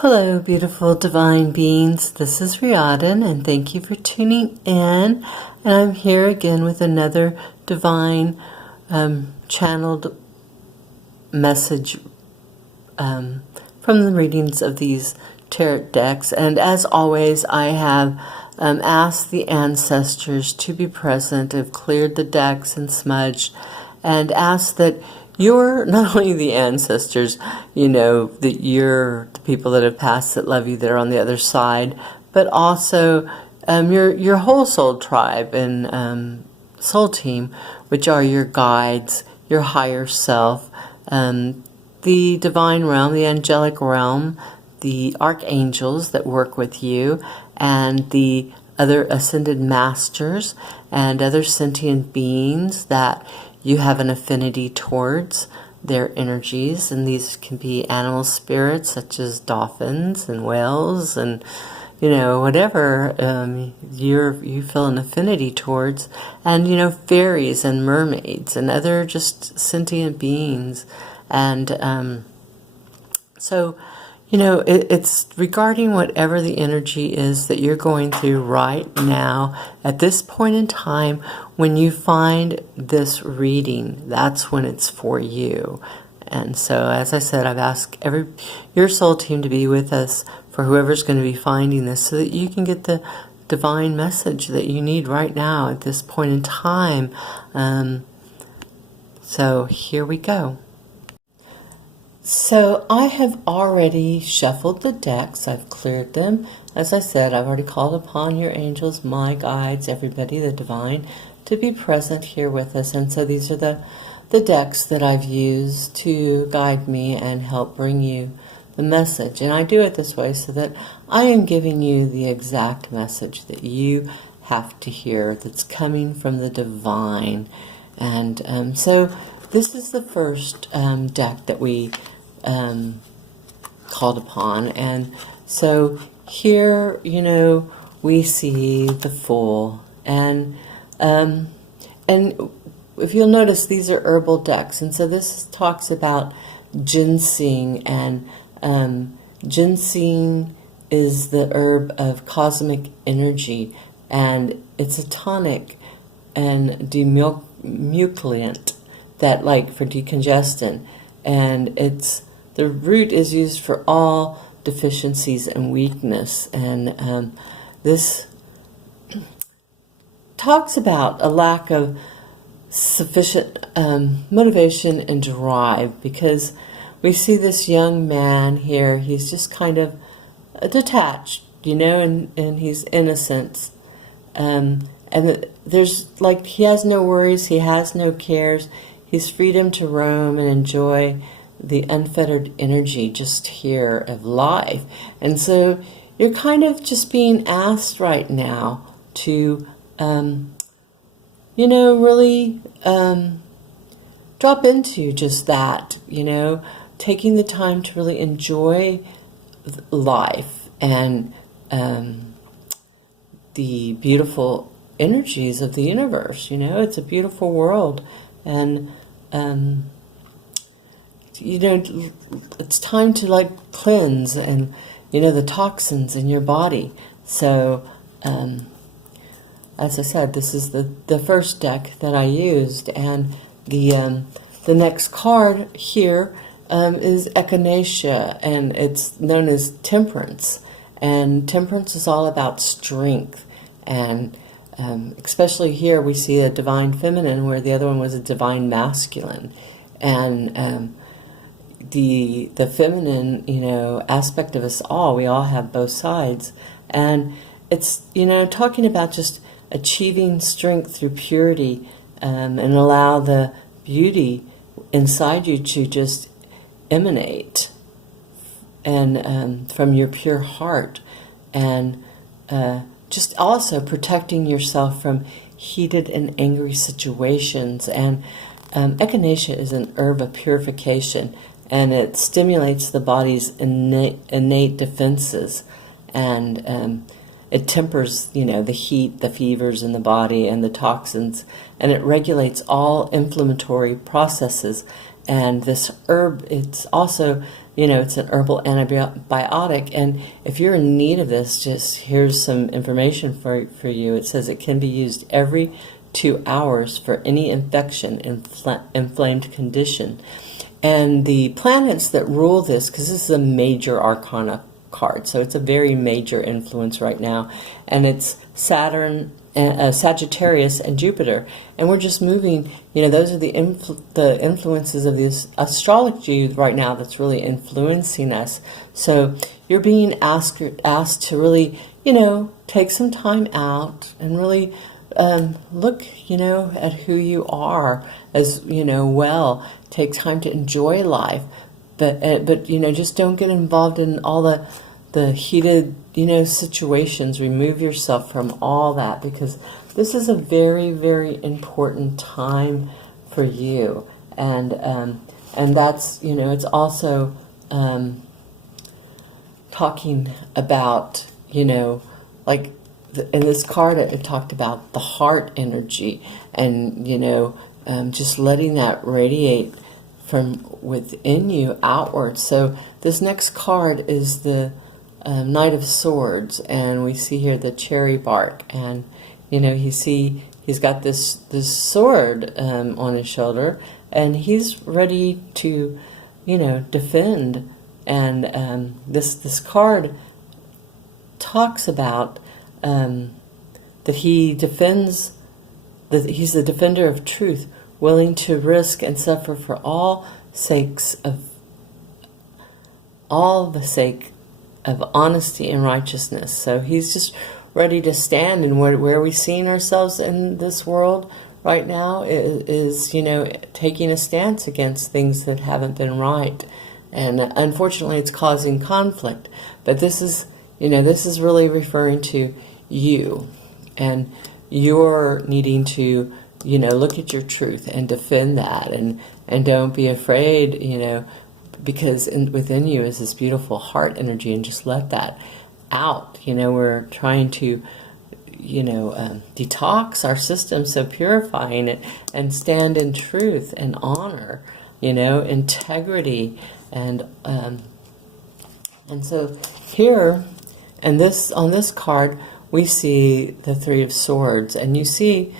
Hello, beautiful divine beings. This is Riordan, and thank you for tuning in. And I'm here again with another divine channeled message from the readings of these tarot decks. And as always, I have asked the ancestors to be present. I've cleared the decks and smudged, and asked that you're not only the ancestors, that you're the people that have passed that love you that are on the other side, but also your whole soul tribe and soul team, which are your guides, your higher self, the divine realm, the angelic realm, the archangels that work with you, and the other ascended masters and other sentient beings that you have an affinity towards their energies. And these can be animal spirits such as dolphins and whales and whatever you feel an affinity towards, and fairies and mermaids and other just sentient beings. And so it's regarding whatever the energy is that you're going through right now at this point in time. When you find this reading, that's when it's for you. And so, as I said, I've asked your soul team to be with us for whoever's going to be finding this, so that you can get the divine message that you need right now at this point in time. So here we go. So I have already shuffled the decks. I've cleared them. As I said, I've already called upon your angels, my guides, everybody, the divine, to be present here with us. And so these are the decks that I've used to guide me and help bring you the message. And I do it this way so that I am giving you the exact message that you have to hear, that's coming from the divine. And so this is the first deck that we called upon. And so here, we see the Fool. And if you'll notice, these are herbal decks. And so this talks about ginseng. And ginseng is the herb of cosmic energy. And it's a tonic and demuclant, that for decongestant. And the root is used for all deficiencies and weakness. And this talks about a lack of sufficient motivation and drive, because we see this young man here. He's just kind of detached, and he's innocent. And there's he has no worries, he has no cares. He's freedom to roam and enjoy the unfettered energy just here of life. And so you're kind of just being asked right now to, really drop into just that, taking the time to really enjoy life and the beautiful energies of the universe. It's a beautiful world. And it's time to cleanse and the toxins in your body. So as I said, this is the first deck that I used. And the next card here is Echinacea, and it's known as Temperance. And Temperance is all about strength. And especially here we see a divine feminine, where the other one was a divine masculine. And the feminine, aspect of us all, we all have both sides. And it's, talking about just achieving strength through purity, and allow the beauty inside you to just emanate and from your pure heart. And just also protecting yourself from heated and angry situations. And Echinacea is an herb of purification, and it stimulates the body's innate defenses, and it tempers, the heat, the fevers in the body, and the toxins, and it regulates all inflammatory processes. And this herb, it's also it's an herbal antibiotic. And if you're in need of this, just here's some information for you. It says it can be used every 2 hours for any infection, inflamed condition. And the planets that rule this, because this is a major arcana card, so it's a very major influence right now, and it's Saturn, Sagittarius, and Jupiter, and we're just moving. Those are the influences of this astrology right now that's really influencing us. So you're being asked to really, take some time out and really look, at who you are as well. Take time to enjoy life, but just don't get involved in all the heated situations. Remove yourself from all that, because this is a very, very important time for you. And that's it's also talking about like in this card it talked about the heart energy, and just letting that radiate from within you outward. So this next card is the Knight of Swords, and we see here the cherry bark, and he's got this sword on his shoulder, and he's ready to defend. And this card talks about that he defends, that he's the defender of truth, willing to risk and suffer for the sake of honesty and righteousness. So he's just ready to stand, and where we're seeing ourselves in this world right now is taking a stance against things that haven't been right. And unfortunately it's causing conflict. But this is really referring to you, and you're needing to look at your truth and defend that, and don't be afraid, because within you is this beautiful heart energy, and just let that out. We're trying to detox our system, so purifying it and stand in truth and honor, integrity, and so here, and on this card we see the Three of Swords, and you see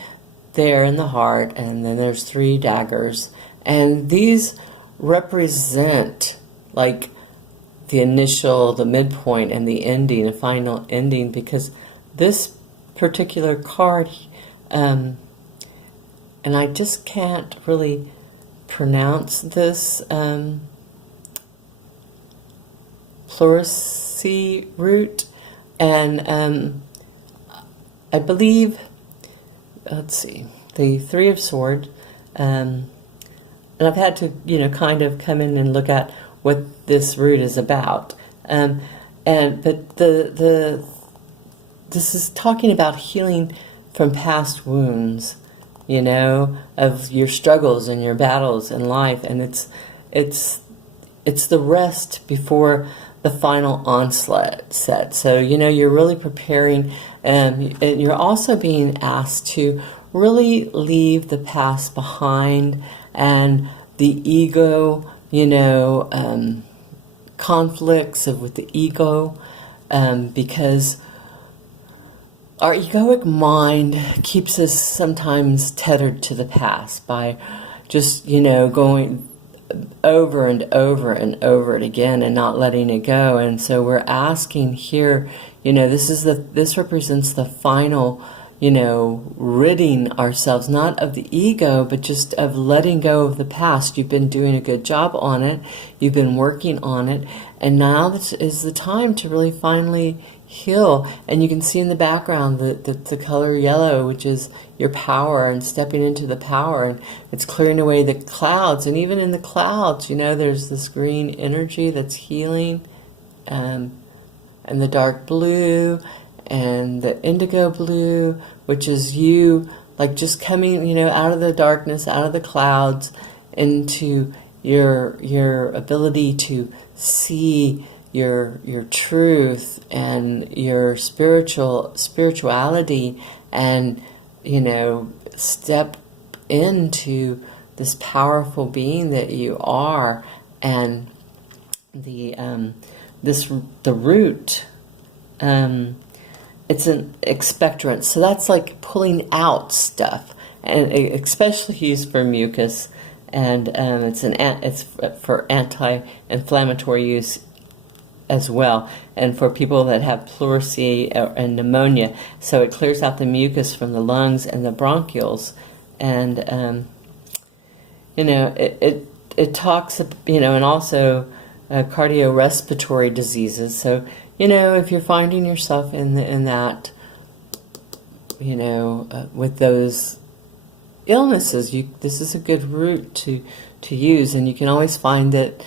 there in the heart, and then there's 3 daggers, and these represent like the initial, the midpoint, and the ending, a final ending, because this particular card, and I just can't really pronounce this pleurisy root, and I believe, let's see, the Three of Swords, and I've had to, kind of come in and look at what this root is about, but this is talking about healing from past wounds, of your struggles and your battles in life, and it's the rest before the final onslaught set. So you're really preparing, and you're also being asked to really leave the past behind, and the ego, conflicts with the ego, because our egoic mind keeps us sometimes tethered to the past by just, going over and over and over it again and not letting it go. And so we're asking here, this represents the final, ridding ourselves, not of the ego, but just of letting go of the past. You've been doing a good job on it. You've been working on it. And now this is the time to really finally heal. And you can see in the background the color yellow, which is your power, and stepping into the power, and it's clearing away the clouds. And even in the clouds, there's this green energy that's healing, and the dark blue, and the indigo blue, which is you, like just coming, out of the darkness, out of the clouds, into your ability to see your truth and your spirituality, and step into this powerful being that you are. And the root. It's an expectorant, so that's like pulling out stuff, and especially used for mucus, and it's for anti-inflammatory use as well, and for people that have pleurisy and pneumonia. So it clears out the mucus from the lungs and the bronchioles, and it talks, and also cardiorespiratory diseases. So if you're finding yourself in that, with those illnesses, this is a good route to use, and you can always find that.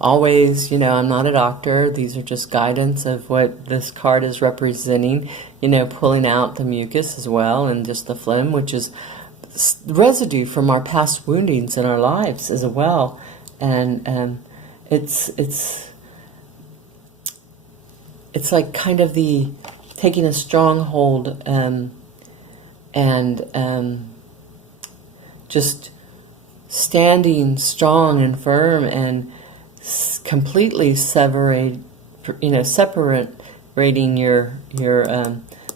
Always, I'm not a doctor. These are just guidance of what this card is representing, pulling out the mucus as well, and just the phlegm, which is residue from our past woundings in our lives as well. And it's like kind of the taking a stronghold and just standing strong and firm and completely separating your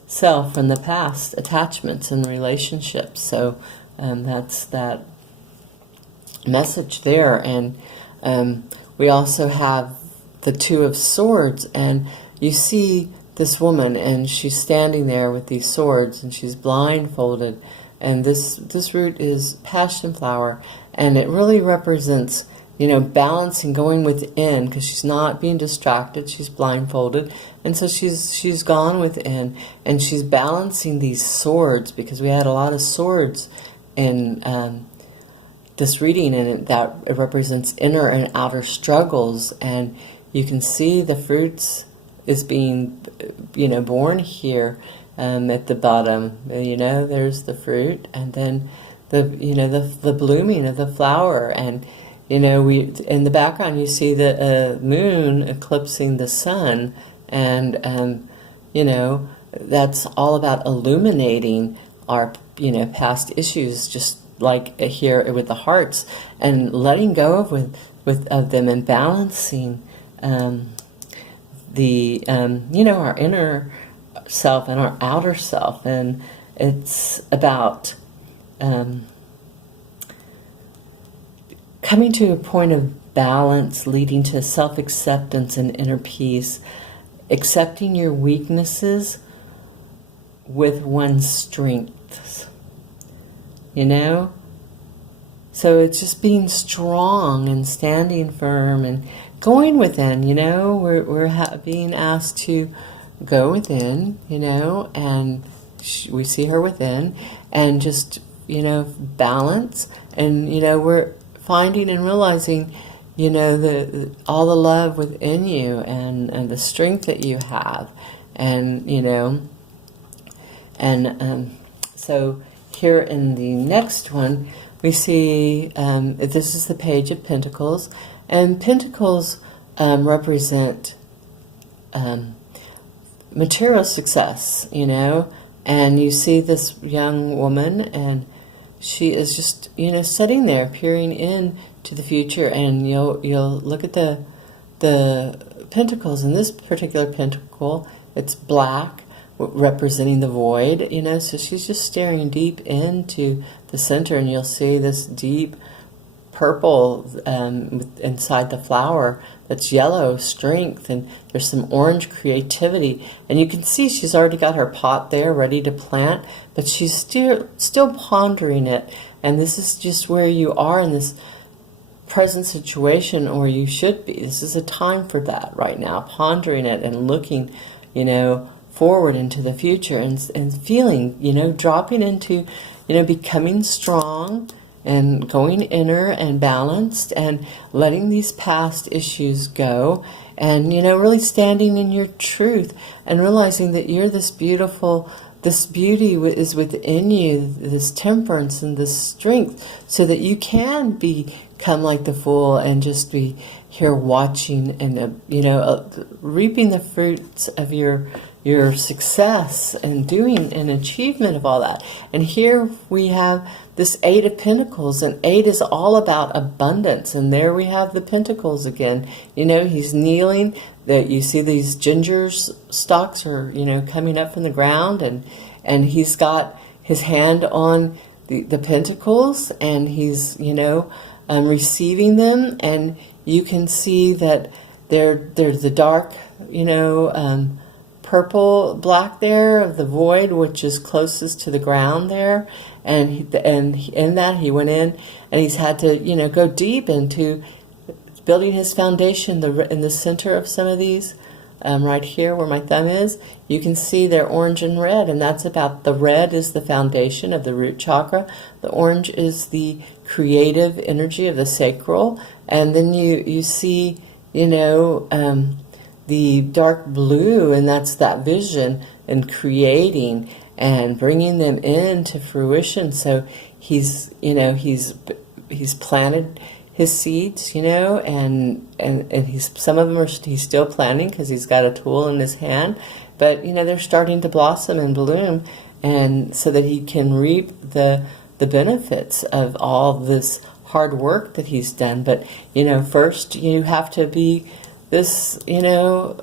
self from the past attachments and relationships. So that's that message there. And we also have the Two of Swords, and you see this woman, and she's standing there with these swords, and she's blindfolded. And this root is passion flower, and it really represents, balancing, going within, because she's not being distracted. She's blindfolded, and so she's gone within, and she's balancing these swords, because we had a lot of swords in this reading, and it represents inner and outer struggles, and you can see the fruits is being, born here. At the bottom, there's the fruit, and then the blooming of the flower, and we in the background you see the moon eclipsing the sun, and that's all about illuminating our past issues, just like here with the hearts, and letting go of them, and balancing our inner self and our outer self. And it's about coming to a point of balance, leading to self-acceptance and inner peace, accepting your weaknesses with one's strengths, so it's just being strong and standing firm and going within. We're being asked to go within, and we see her within, and just, balance, and, we're finding and realizing, all the love within you, and the strength that you have, and, so here in the next one, we see, this is the Page of Pentacles, and Pentacles represent material success, and you see this young woman, and she is just, sitting there, peering into the future, and you'll look at the pentacles. In this particular pentacle, it's black, representing the void, so she's just staring deep into the center, and you'll see this deep purple inside the flower that's yellow, strength, and there's some orange, creativity, and you can see she's already got her pot there ready to plant, but she's still pondering it. And this is just where you are in this present situation, or you should be. This is a time for that right now, pondering it and looking, forward into the future, and feeling, dropping into, becoming strong, and going inner and balanced, and letting these past issues go, and really standing in your truth, and realizing that you're this beauty is within you, this temperance and this strength, so that you can become like the Fool and just be here watching and reaping the fruits of your your success and doing an achievement of all that. And here we have this 8 of Pentacles, and 8 is all about abundance. And there we have the Pentacles again. You know, he's kneeling. That you see these ginger stalks are, you know, coming up from the ground, and he's got his hand on the Pentacles, and he's, you know, receiving them. And you can see that there's the dark, you know, purple black there of the void, which is closest to the ground there, and in that he went in, and he's had to, you know, go deep into building his foundation. In the center of some of these, right here where my thumb is, you can see they're orange and red, and that's about, the red is the foundation of the root chakra, the orange is the creative energy of the sacral, and then you see, you know, the dark blue, and that's that vision and creating and bringing them into fruition. So he's, you know, he's planted his seeds, you know, and he's, some of them are, he's still planting because he's got a tool in his hand, but, you know, they're starting to blossom and bloom, and so that he can reap the benefits of all this hard work that he's done. But, you know, first you have to be this, you know,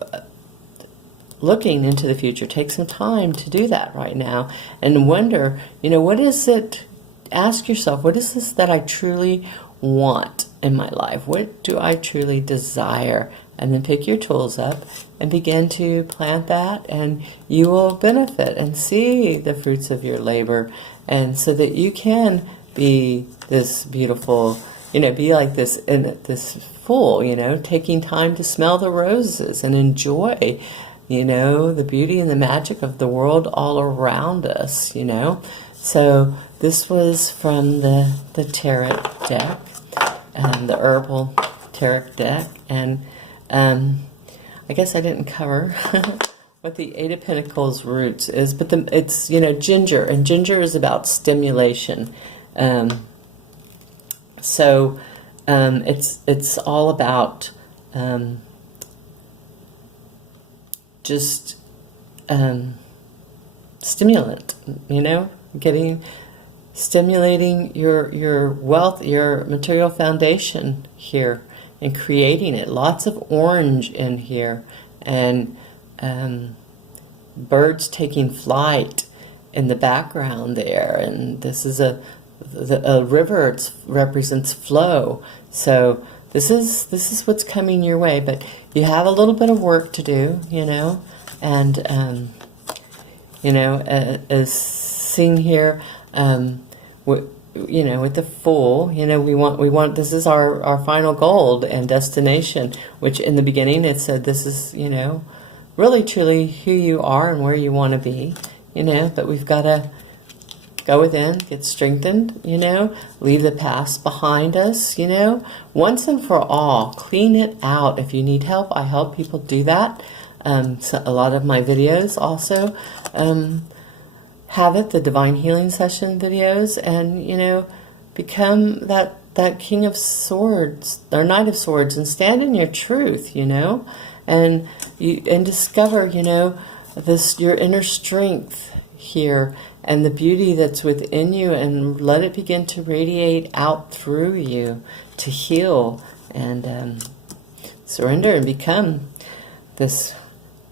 looking into the future. Take some time to do that right now and wonder, you know, what is it, ask yourself, what is this that I truly want in my life? What do I truly desire? And then pick your tools up and begin to plant that, and you will benefit and see the fruits of your labor, and so that you can be this beautiful, you know, be like this, in this fool, you know, taking time to smell the roses and enjoy, you know, the beauty and the magic of the world all around us, you know. So this was from the tarot deck, and the herbal tarot deck, and I guess I didn't cover what the 8 of Pentacles roots is, but it's, you know, ginger, and ginger is about stimulation. So it's all about just stimulant, you know, stimulating your wealth, your material foundation here, and creating it. Lots of orange in here, and birds taking flight in the background there, and this is a river. It represents flow. So this is what's coming your way, but you have a little bit of work to do, you know, and you know, as seen here, you know, with the Fool, you know, we want this is our final goal and destination, which in the beginning it said this is, you know, really truly who you are and where you want to be, you know, but we've got to go within, get strengthened, you know, leave the past behind us, you know, once and for all, clean it out. If you need help, I help people do that. So a lot of my videos also have it, the Divine Healing Session videos, and, you know, become that King of Swords, or Knight of Swords, and stand in your truth, you know, and discover, you know, your inner strength here, and the beauty that's within you, and let it begin to radiate out through you to heal and surrender and become this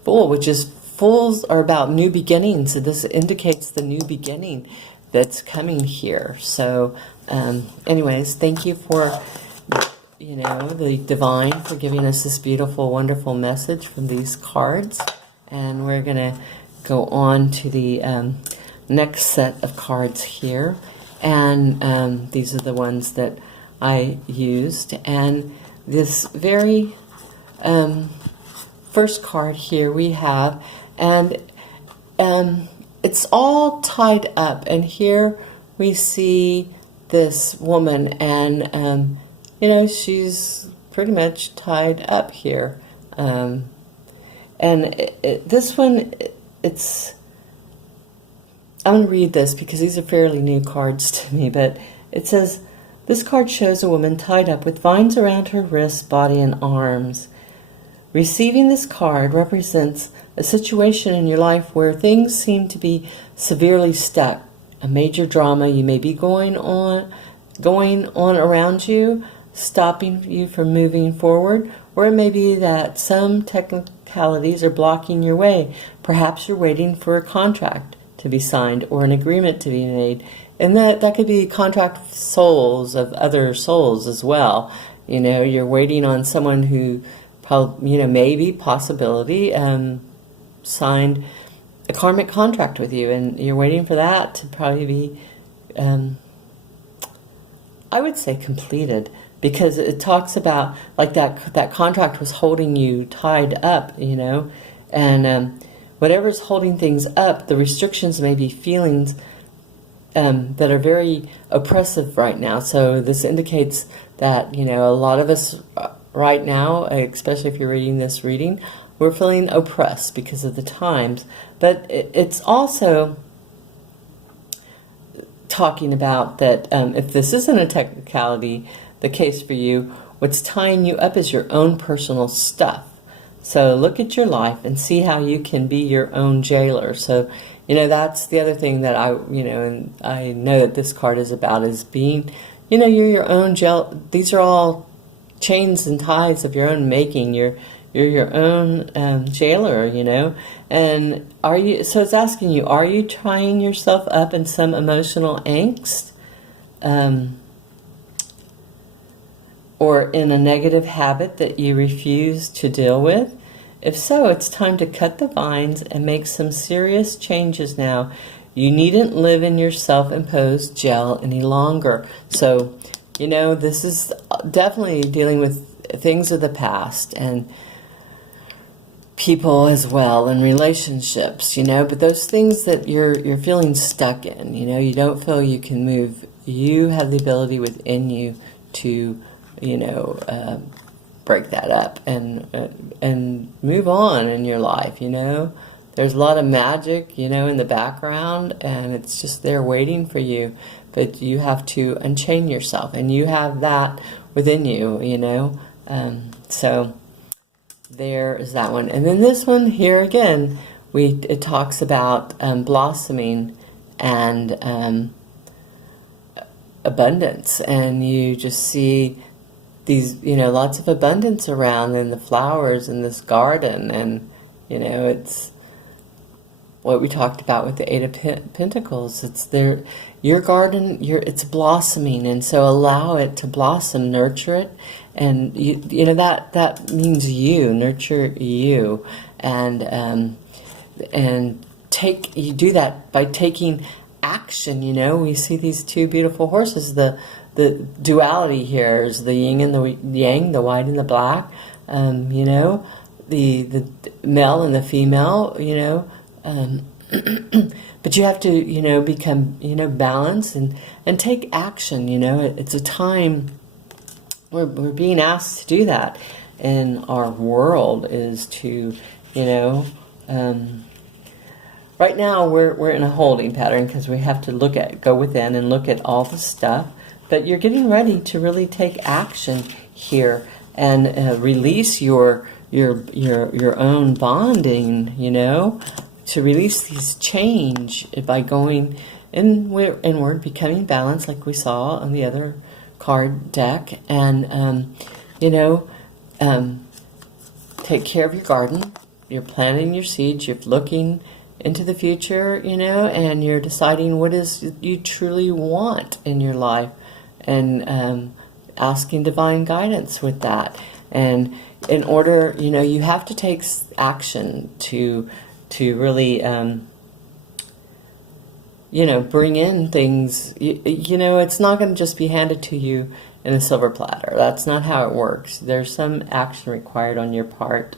Fool, which is, Fools are about new beginnings. So this indicates the new beginning that's coming here. So anyways, thank you for, you know, the divine, for giving us this beautiful, wonderful message from these cards. And we're going to go on to the next set of cards here, and these are the ones that I used. And this very first card here we have, and it's all tied up, and here we see this woman, and you know, she's pretty much tied up here, and this one, I'm going to read this because these are fairly new cards to me, but it says, this card shows a woman tied up with vines around her wrists, body, and arms. receiving this card represents a situation in your life where things seem to be severely stuck. A major drama you may be going on around you, stopping you from moving forward, or it may be that some technicalities are blocking your way. Perhaps you're waiting for a contract to be signed or an agreement to be made. And that could be contract with souls of other souls as well. You're waiting on someone who probably, maybe, possibility, signed a karmic contract with you, and you're waiting for that to probably be, I would say, completed, because it talks about like that contract was holding you tied up, and whatever's holding things up, the restrictions may be feelings that are very oppressive right now. So this indicates that, a lot of us right now, especially if you're reading this reading, we're feeling oppressed because of the times. But it's also talking about that if this isn't a technicality, the case for you, what's tying you up is your own personal stuff. So look at your life and see how you can be your own jailer. So, that's the other thing that and I know that this card is about, is being, you're your own jail. These are all chains and ties of your own making. You're your own jailer, and so it's asking you, are you tying yourself up in some emotional angst, or in a negative habit that you refuse to deal with? If so, it's time to cut the vines and make some serious changes now. You needn't live in your self-imposed jail any longer. So, this is definitely dealing with things of the past and people as well, and relationships, but those things that you're feeling stuck in, you don't feel you can move. You have the ability within you to, break that up and move on in your life. There's a lot of magic, in the background, and it's just there waiting for you. But you have to unchain yourself, and you have that within you, So there is that one. And then this one here again, it talks about blossoming and abundance, and you just see these, lots of abundance around in the flowers in this garden, and it's what we talked about with the Eight of Pentacles. It's there, your garden, it's blossoming, and so allow it to blossom, nurture it, and that means you nurture you, and you do that by taking action. We see these two beautiful horses. The duality here is the yin and the yang, the white and the black. The male and the female. But you have to, become, balanced and take action. It's a time we're being asked to do that in our world, is to, right now we're in a holding pattern because we have to go within and look at all the stuff. But you're getting ready to really take action here and release your own bonding, to release these change by going inward, becoming balanced, like we saw on the other card deck, and take care of your garden. You're planting your seeds. You're looking into the future, and you're deciding what is you truly want in your life, and asking divine guidance with that. And in order, you have to take action to really, bring in things. It's not going to just be handed to you in a silver platter. That's not how it works. There's some action required on your part,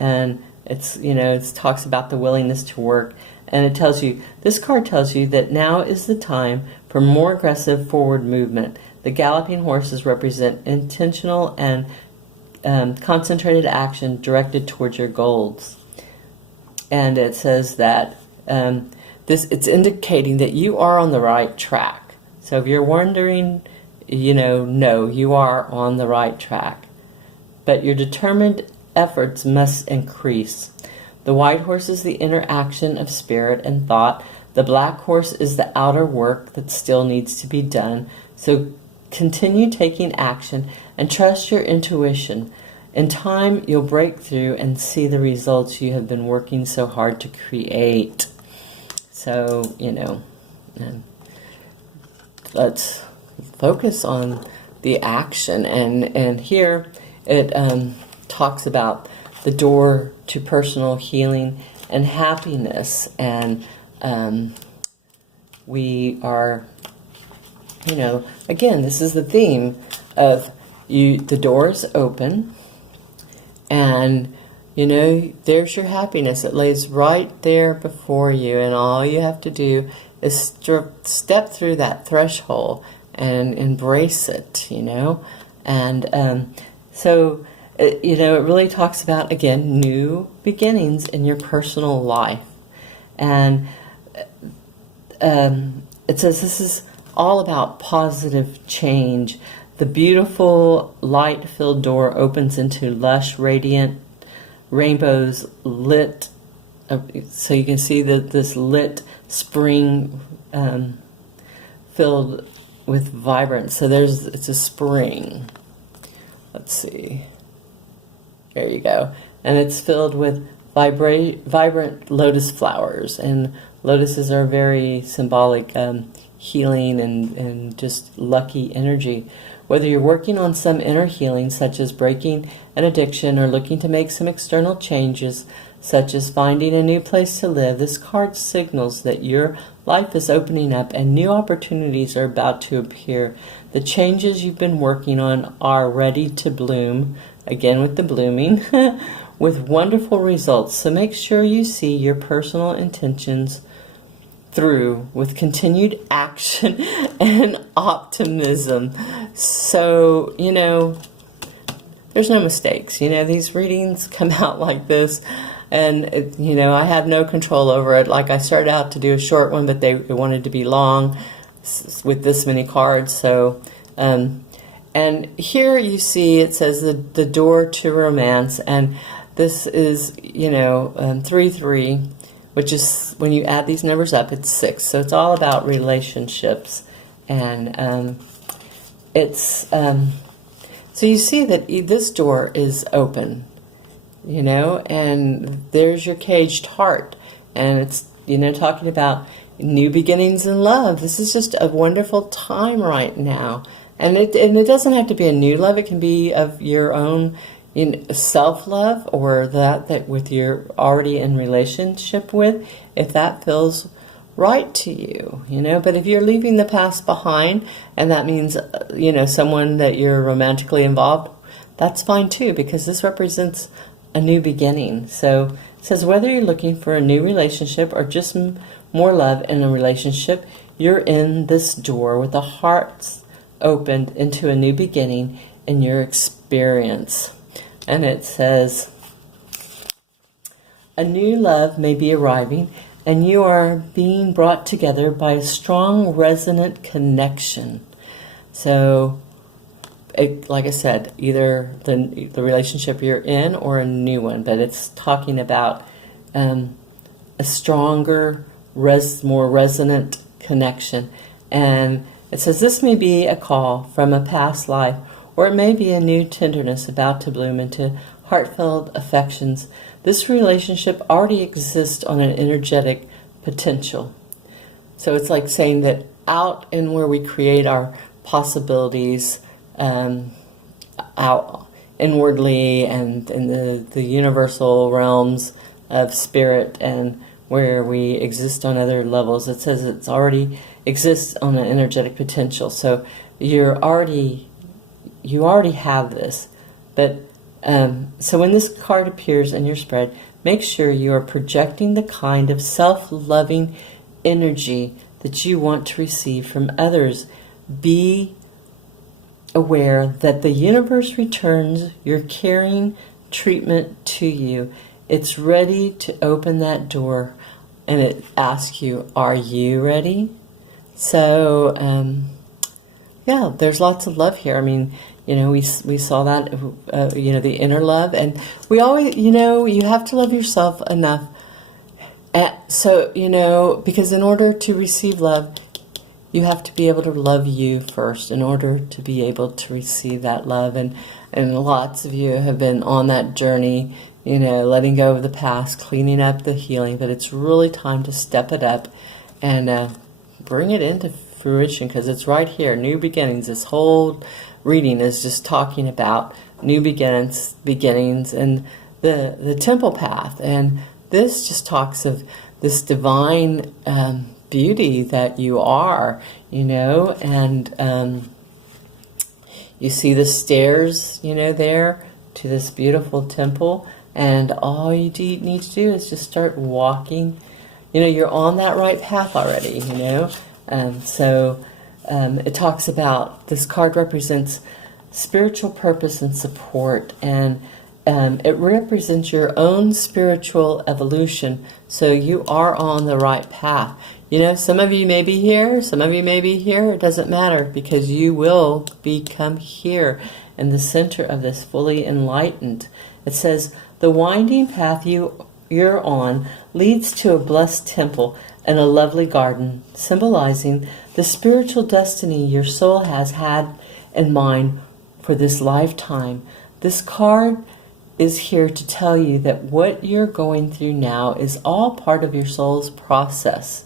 and it talks about the willingness to work. And this card tells you that now is the time for more aggressive forward movement. The galloping horses represent intentional and concentrated action directed towards your goals. And it says that it's indicating that you are on the right track. So if you're wondering, no, you are on the right track. But you're determined efforts must increase. The white horse is the interaction of spirit and thought. The black horse is the outer work that still needs to be done. So continue taking action and trust your intuition. In time, you'll break through and see the results you have been working so hard to create. So, let's focus on the action. And here it talks about the door to personal healing and happiness. And we are, again, this is the theme of the door is open, and there's your happiness. It lays right there before you, and all you have to do is step through that threshold and embrace it, and so it really talks about, again, new beginnings in your personal life. And it says this is all about positive change. The beautiful light-filled door opens into lush, radiant rainbows lit. So you can see this lit spring filled with vibrance. So it's a spring. Let's see. There you go. And it's filled with vibrant lotus flowers. And lotuses are very symbolic, healing and just lucky energy. Whether you're working on some inner healing, such as breaking an addiction, or looking to make some external changes, such as finding a new place to live, this card signals that your life is opening up and new opportunities are about to appear. The changes you've been working on are ready to bloom, again with the blooming, with wonderful results. So make sure you see your personal intentions through with continued action and optimism. So, there's no mistakes. These readings come out like this, and, I have no control over it. Like, I started out to do a short one, but they wanted to be long with this many cards. So, and here you see it says the door to romance, and this is, 3-3. Which is, when you add these numbers up, it's 6. So it's all about relationships. And it's, so you see that this door is open, and there's your caged heart. And it's, talking about new beginnings in love. This is just a wonderful time right now. And it doesn't have to be a new love. It can be of your own self-love, or that with you're already in relationship with, if that feels right to you, But if you're leaving the past behind, and that means, someone that you're romantically involved, that's fine too, because this represents a new beginning. So it says whether you're looking for a new relationship or just more love in a relationship, you're in this door with the hearts opened into a new beginning in your experience. And it says, a new love may be arriving, and you are being brought together by a strong, resonant connection. So, like I said, either the relationship you're in or a new one, but it's talking about a stronger, more resonant connection. And it says this may be a call from a past life, or it may be a new tenderness about to bloom into heartfelt affections. This relationship already exists on an energetic potential. So it's like saying that out in where we create our possibilities, out inwardly and in the universal realms of spirit, and where we exist on other levels, it says it's already exists on an energetic potential. So you already have this. But so when this card appears in your spread, make sure you are projecting the kind of self-loving energy that you want to receive from others. Be aware that the universe returns your caring treatment to you. It's ready to open that door, and it asks you, are you ready? So, yeah, there's lots of love here. I mean, we saw that, the inner love. And we always, you have to love yourself enough. Because in order to receive love, you have to be able to love you first in order to be able to receive that love. And lots of you have been on that journey, letting go of the past, cleaning up the healing. But it's really time to step it up and bring it into fruition, because it's right here, new beginnings. This whole reading is just talking about new beginnings and the temple path. And this just talks of this divine beauty that you are, and you see the stairs, there to this beautiful temple, and all you need to do is just start walking. You're on that right path already, So it talks about, this card represents spiritual purpose and support, and it represents your own spiritual evolution. So you are on the right path. Some of you may be here, some of you may be here. It doesn't matter, because you will become here in the center of this, fully enlightened. It says, the winding path you're on leads to a blessed temple and a lovely garden, symbolizing the spiritual destiny your soul has had in mind for this lifetime. This card is here to tell you that what you're going through now is all part of your soul's process.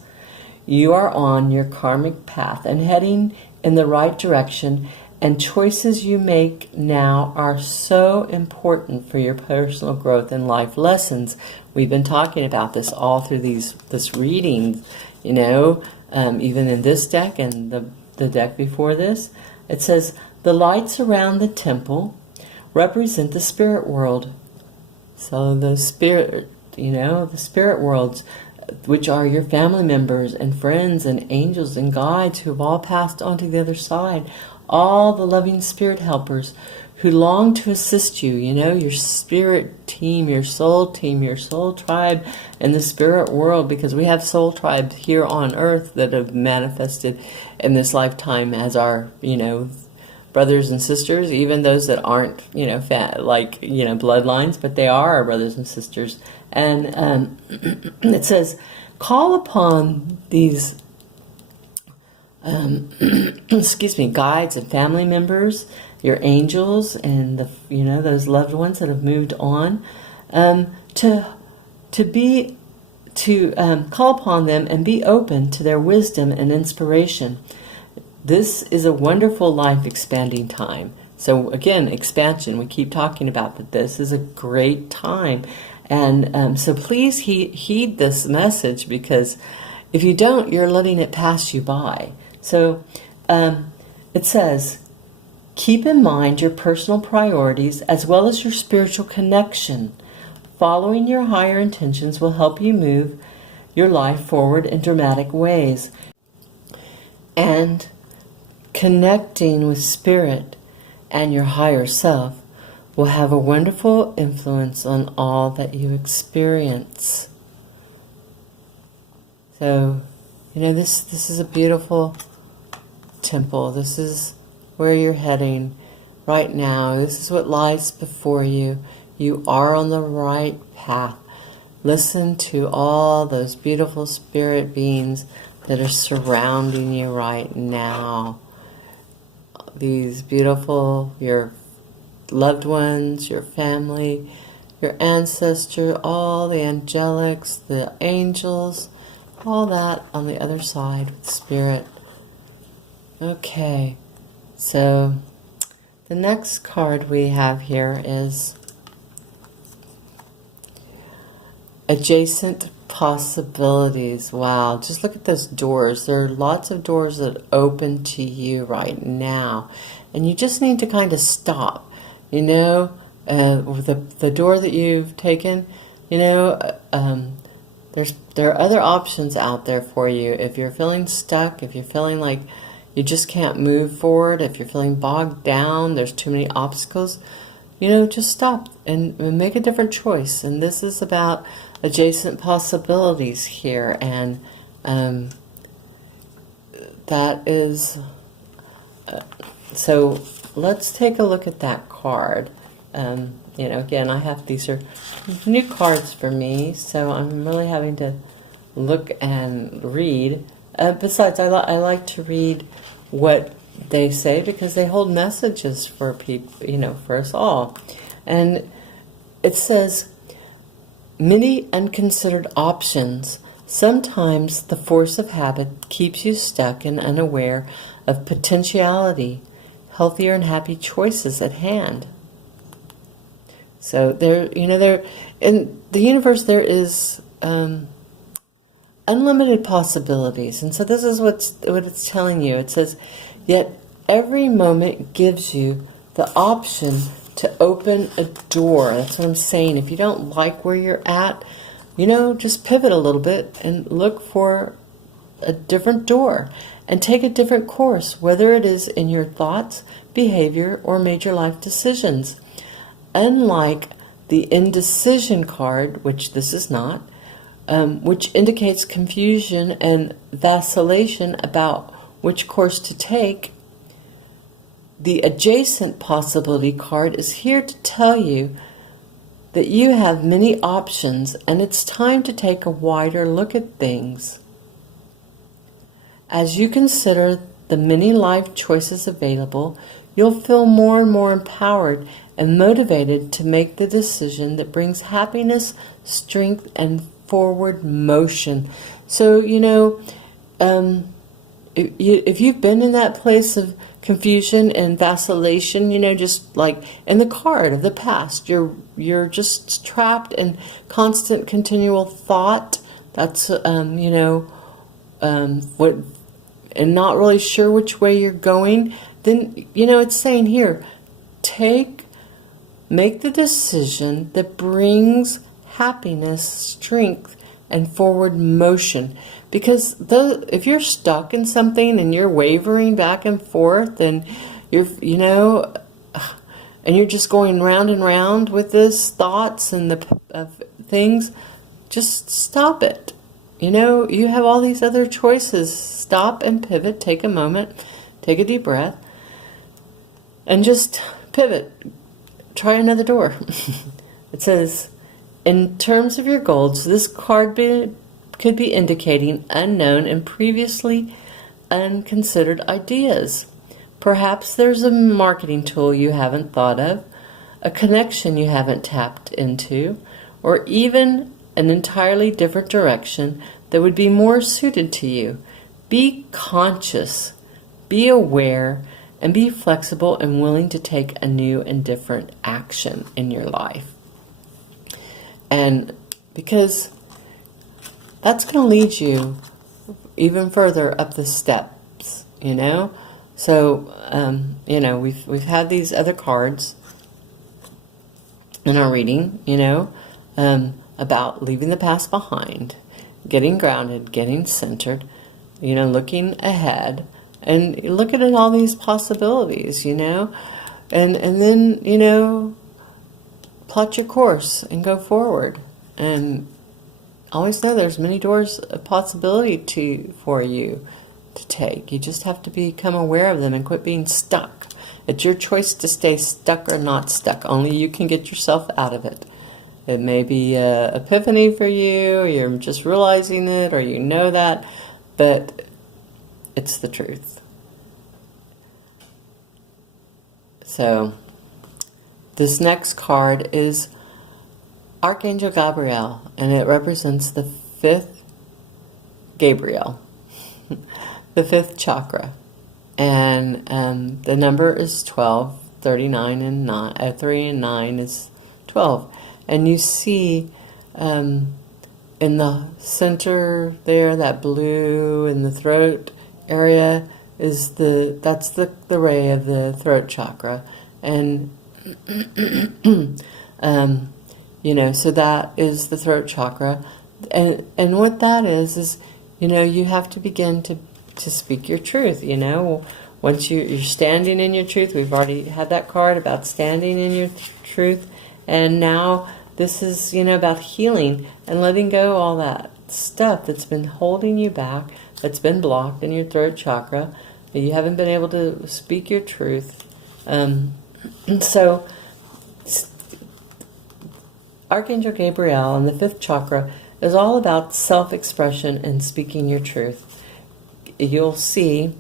You are on your karmic path and heading in the right direction, and choices you make now are so important for your personal growth and life lessons. We've been talking about this all through this reading, even in this deck and the deck before this. It says, the lights around the temple represent the spirit world. So the spirit worlds, which are your family members and friends and angels and guides who have all passed on to the other side. All the loving spirit helpers who long to assist you, your spirit team, your soul tribe in the spirit world, because we have soul tribes here on earth that have manifested in this lifetime as our, brothers and sisters, even those that aren't, bloodlines, but they are our brothers and sisters. And it says, call upon these guides and family members, your angels, and those loved ones that have moved on, to call upon them and be open to their wisdom and inspiration. This is a wonderful life expanding time. So again, expansion, we keep talking about that this is a great time. And so please heed this message, because if you don't, you're letting it pass you by. So it says, keep in mind your personal priorities as well as your spiritual connection. Following your higher intentions will help you move your life forward in dramatic ways. And connecting with spirit and your higher self will have a wonderful influence on all that you experience. So, this is a beautiful temple. This is where you're heading right now. This is what lies before you. You are on the right path. Listen to all those beautiful spirit beings that are surrounding you right now. These beautiful, your loved ones, your family, your ancestor, all the angelics, the angels, all that on the other side with spirit. Okay, so the next card we have here is adjacent possibilities. Wow, just look at those doors. There are lots of doors that open to you right now, and you just need to kind of stop. The door that you've taken, there are other options out there for you. If you're feeling stuck, if you're feeling like you just can't move forward, if you're feeling bogged down, there's too many obstacles, just stop and make a different choice. And this is about adjacent possibilities here, and that is So let's take a look at that card. Again, these are new cards for me, so I'm really having to look and read. Besides, I like to read what they say because they hold messages for people, for us all. And it says, many unconsidered options. Sometimes the force of habit keeps you stuck and unaware of potentiality, healthier and happy choices at hand. So there in the universe there is unlimited possibilities, and so this is what it's telling you. It says, yet every moment gives you the option to open a door. That's what I'm saying. If you don't like where you're at, just pivot a little bit and look for a different door and take a different course, whether it is in your thoughts, behavior, or major life decisions. Unlike the indecision card, which this is not, which indicates confusion and vacillation about which course to take, the adjacent possibility card is here to tell you that you have many options and it's time to take a wider look at things. As you consider the many life choices available, you'll feel more and more empowered and motivated to make the decision that brings happiness, strength, and forward motion. So, if you've been in that place of confusion and vacillation, just like in the card of the past, you're just trapped in constant, continual thought. That's what, and not really sure which way you're going. Then it's saying here, make the decision that brings happiness, strength, and forward motion. Because if you're stuck in something and you're wavering back and forth and and you're just going round and round with this thoughts and of things, just stop it. You have all these other choices. Stop and pivot. Take a moment. Take a deep breath. And just pivot. Try another door. It says, in terms of your goals, this card could be indicating unknown and previously unconsidered ideas. Perhaps there's a marketing tool you haven't thought of, a connection you haven't tapped into, or even an entirely different direction that would be more suited to you. Be conscious, be aware, and be flexible and willing to take a new and different action in your life. And because that's going to lead you even further up the steps, So, we've had these other cards in our reading, about leaving the past behind, getting grounded, getting centered, looking ahead, and looking at all these possibilities, and then, plot your course and go forward. And always know there's many doors of possibility for you to take. You just have to become aware of them and quit being stuck. It's your choice to stay stuck or not stuck. Only you can get yourself out of it. It may be an epiphany for you, or you're just realizing it, or you know that, but it's the truth. So, this next card is Archangel Gabriel, and it represents the fifth Gabriel, the fifth chakra. And the number is 12, 39 and 3 and 9 is 12. And you see in the center there, that blue in the throat area is that's the ray of the throat chakra. And so that is the throat chakra. And what that is, you have to begin to speak your truth, Once you're standing in your truth, we've already had that card about standing in your truth. And now this is, about healing and letting go all that stuff that's been holding you back, that's been blocked in your throat chakra. You haven't been able to speak your truth. And so Archangel Gabriel in the 5th chakra is all about self-expression and speaking your truth. You'll see,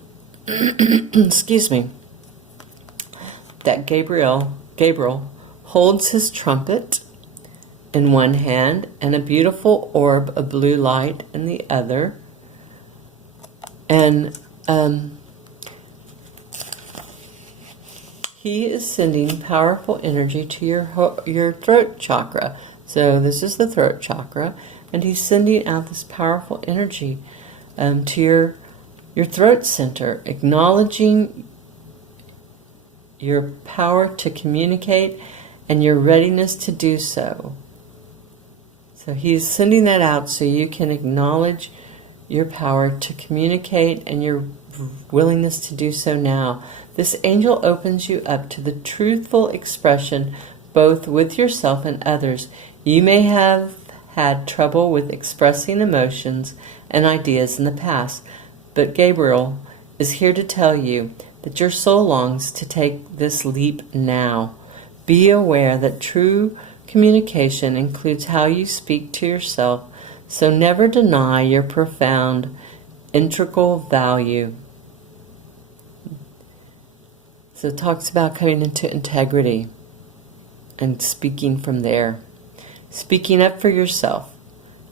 excuse me, that Gabriel holds his trumpet in one hand and a beautiful orb of blue light in the other. And he is sending powerful energy to your throat chakra. So this is the throat chakra, and he's sending out this powerful energy to your throat center, acknowledging your power to communicate and your readiness to do so. So he's sending that out so you can acknowledge your power to communicate and your willingness to do so now. This angel opens you up to the truthful expression both with yourself and others. You may have had trouble with expressing emotions and ideas in the past, but Gabriel is here to tell you that your soul longs to take this leap now. Be aware that true communication includes how you speak to yourself, so never deny your profound, integral value. So it talks about coming into integrity and speaking from there. Speaking up for yourself.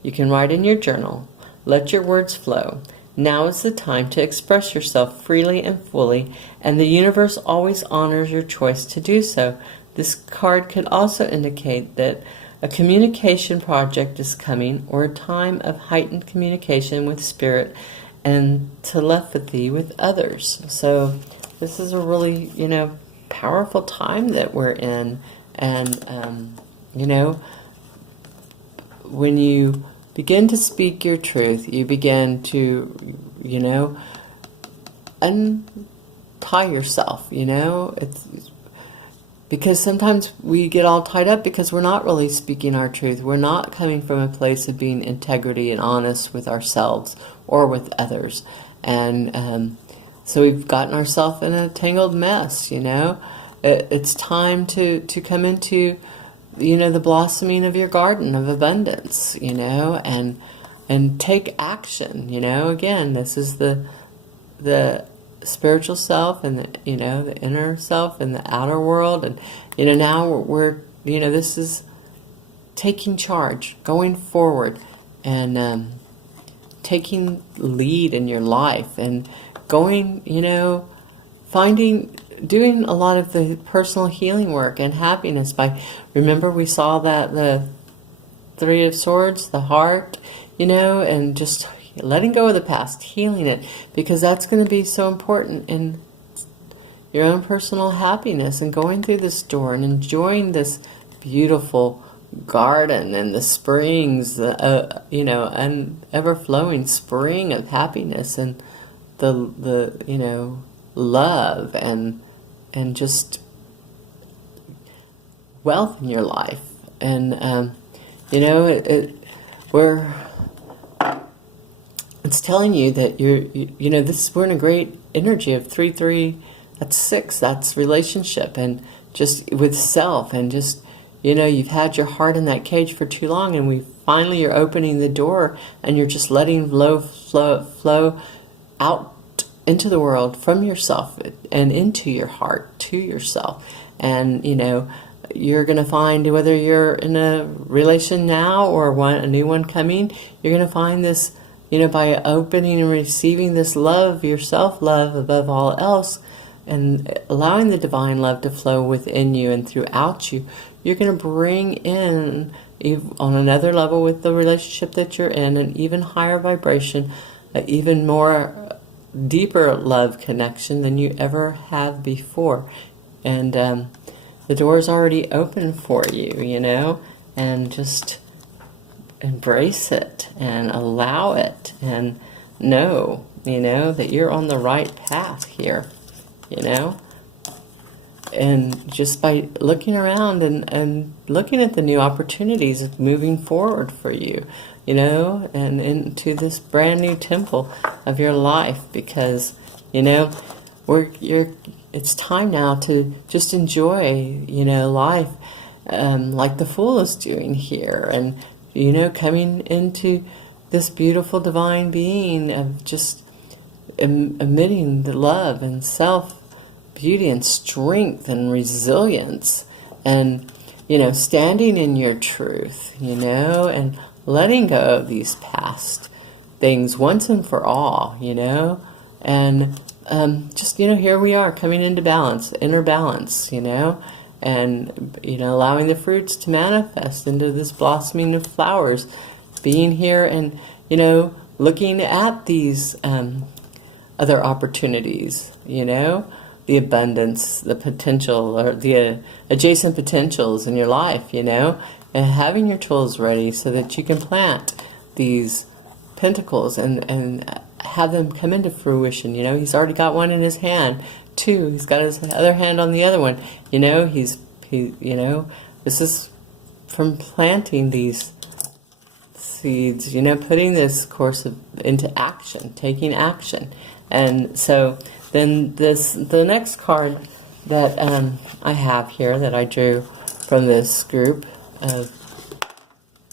You can write in your journal. Let your words flow. Now is the time to express yourself freely and fully, and the universe always honors your choice to do so. This card could also indicate that a communication project is coming, or a time of heightened communication with spirit and telepathy with others. So this is a really, powerful time that we're in. And, when you begin to speak your truth, you begin to, untie yourself, It's because sometimes we get all tied up because we're not really speaking our truth. We're not coming from a place of being integrity and honest with ourselves or with others. And so we've gotten ourselves in a tangled mess, It's time to come into, the blossoming of your garden of abundance, and take action, Again, this is the spiritual self and the inner self and the outer world, and now we're this is taking charge, going forward, and taking lead in your life, and going doing a lot of the personal healing work and happiness. Remember we saw that the 3 of Swords, the heart, and just letting go of the past, healing it, because that's going to be so important in your own personal happiness, and going through this door and enjoying this beautiful garden and the springs, and ever-flowing spring of happiness, and the love and just wealth in your life. And it's telling you that we're in a great energy of 3-3. That's 6. That's relationship, and just with self, and just you've had your heart in that cage for too long, and you're opening the door, and you're just letting flow out into the world from yourself and into your heart to yourself. And you're going to find, whether you're in a relation now or a new one coming, you're going to find this, by opening and receiving this love, your self-love above all else, and allowing the divine love to flow within you and throughout you, you're going to bring in, on another level with the relationship that you're in, an even higher vibration, even more deeper love connection than you ever have before. And the door's already open for you, and just embrace it and allow it, and know, that you're on the right path here, and just by looking around and looking at the new opportunities moving forward for you, you know, and into this brand new temple of your life, because, you know, it's time now to just enjoy, you know, life like the Fool is doing here, and, you know, coming into this beautiful divine being of just emitting the love and self beauty and strength and resilience, and, you know, standing in your truth, you know, and letting go of these past things once and for all, you know, and just, you know, here we are coming into balance, inner balance, you know, and, you know, allowing the fruits to manifest into this blossoming of flowers, being here and, you know, looking at these other opportunities, you know, the abundance, the potential, or the adjacent potentials in your life, you know, and having your tools ready so that you can plant these pentacles and have them come into fruition. You know, he's already got one in his hand. Two, he's got his other hand on the other one. You know, he you know, this is from planting these seeds, you know, putting this course into action, taking action. And so then the next card that I have here that I drew from this group of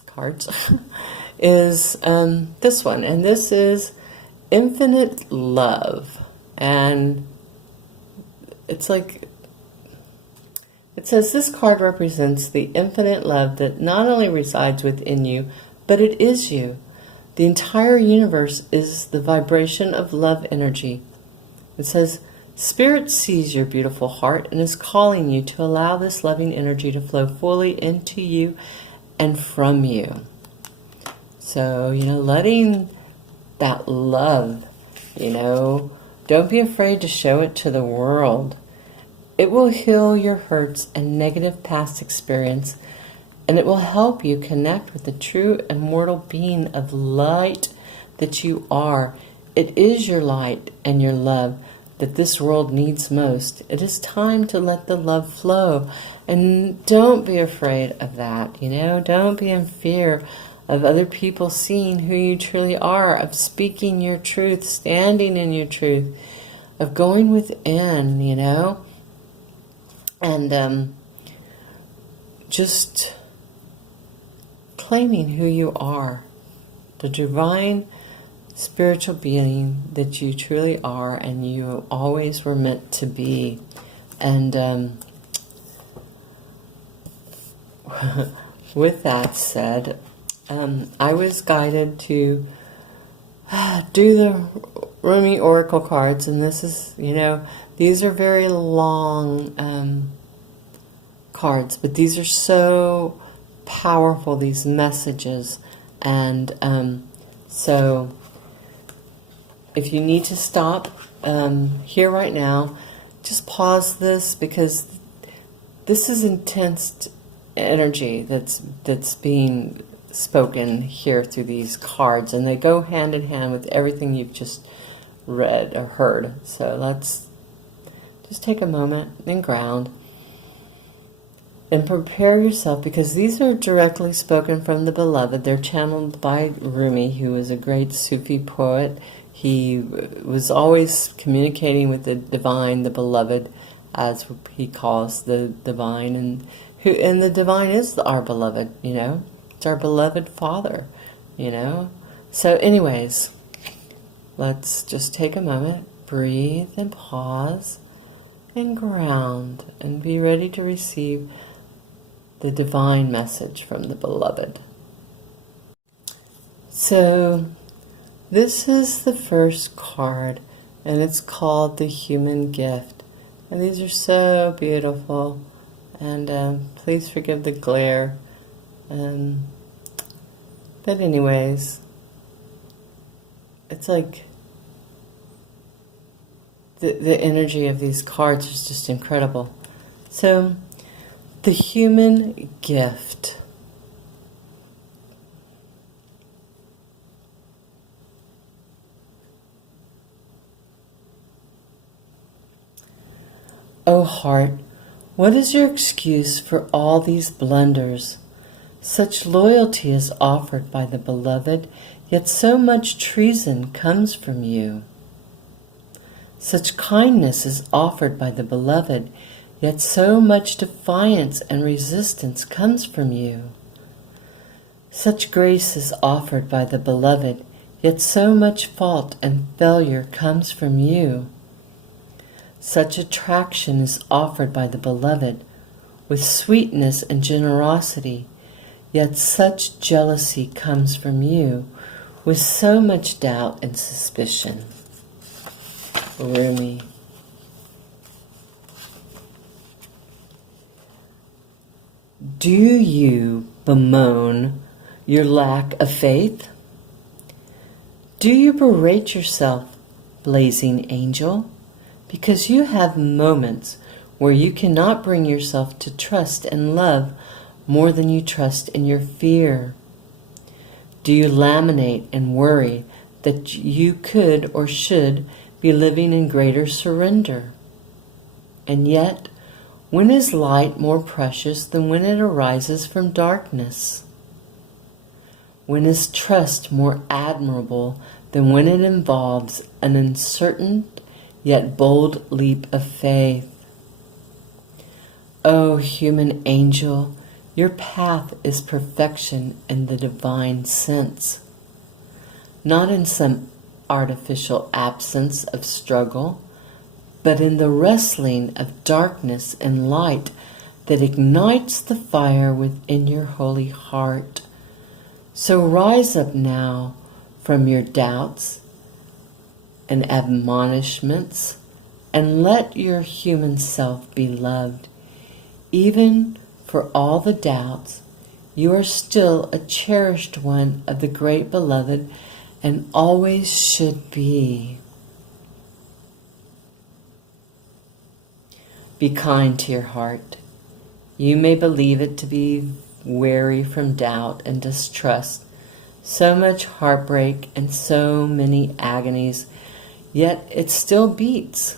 cards is this one, and this is Infinite Love. And it's like, it says this card represents the infinite love that not only resides within you, but it is you. The entire universe is the vibration of love energy. It says, Spirit sees your beautiful heart and is calling you to allow this loving energy to flow fully into you and from you. So, you know, letting that love, you know, don't be afraid to show it to the world. It will heal your hurts and negative past experience, and it will help you connect with the true immortal being of light that you are. It is your light and your love that this world needs most. It is time to let the love flow. And don't be afraid of that, you know. Don't be in fear of other people seeing who you truly are, of speaking your truth, standing in your truth, of going within, you know. And just claiming who you are, the divine spiritual being that you truly are and you always were meant to be. And with that said, I was guided to do the Rumi Oracle cards, and this is, you know, these are very long cards, but these are so powerful, these messages. And so if you need to stop here right now, just pause this, because this is intense energy that's being spoken here through these cards, and they go hand in hand with everything you've just read or heard. So let's just take a moment and ground and prepare yourself, because these are directly spoken from the beloved. They're channeled by Rumi, who was a great Sufi poet. He was always communicating with the divine, the beloved, as he calls the divine, and the divine is our beloved, you know. It's our beloved Father, you know. So anyways, let's just take a moment, breathe and pause and ground, and be ready to receive the divine message from the beloved. So this is the first card, and it's called the Human Gift. And these are so beautiful, and please forgive the glare. But anyways, it's like the energy of these cards is just incredible. So, the human gift. O heart, what is your excuse for all these blunders? Such loyalty is offered by the beloved, yet so much treason comes from you. Such kindness is offered by the beloved, yet so much defiance and resistance comes from you. Such grace is offered by the beloved, yet so much fault and failure comes from you. Such attraction is offered by the beloved, with sweetness and generosity, yet such jealousy comes from you, with so much doubt and suspicion. Rumi. Do you bemoan your lack of faith? Do you berate yourself, blazing angel, because you have moments where you cannot bring yourself to trust and love more than you trust in your fear? Do you laminate and worry that you could or should be living in greater surrender? And yet, when is light more precious than when it arises from darkness? When is trust more admirable than when it involves an uncertain yet bold leap of faith? O human angel, your path is perfection in the divine sense, not in some artificial absence of struggle, but in the wrestling of darkness and light that ignites the fire within your holy heart. So rise up now from your doubts and admonishments, and let your human self be loved. Even for all the doubts, you are still a cherished one of the great beloved, and always should be. Be kind to your heart. You may believe it to be weary from doubt and distrust, so much heartbreak and so many agonies, yet it still beats.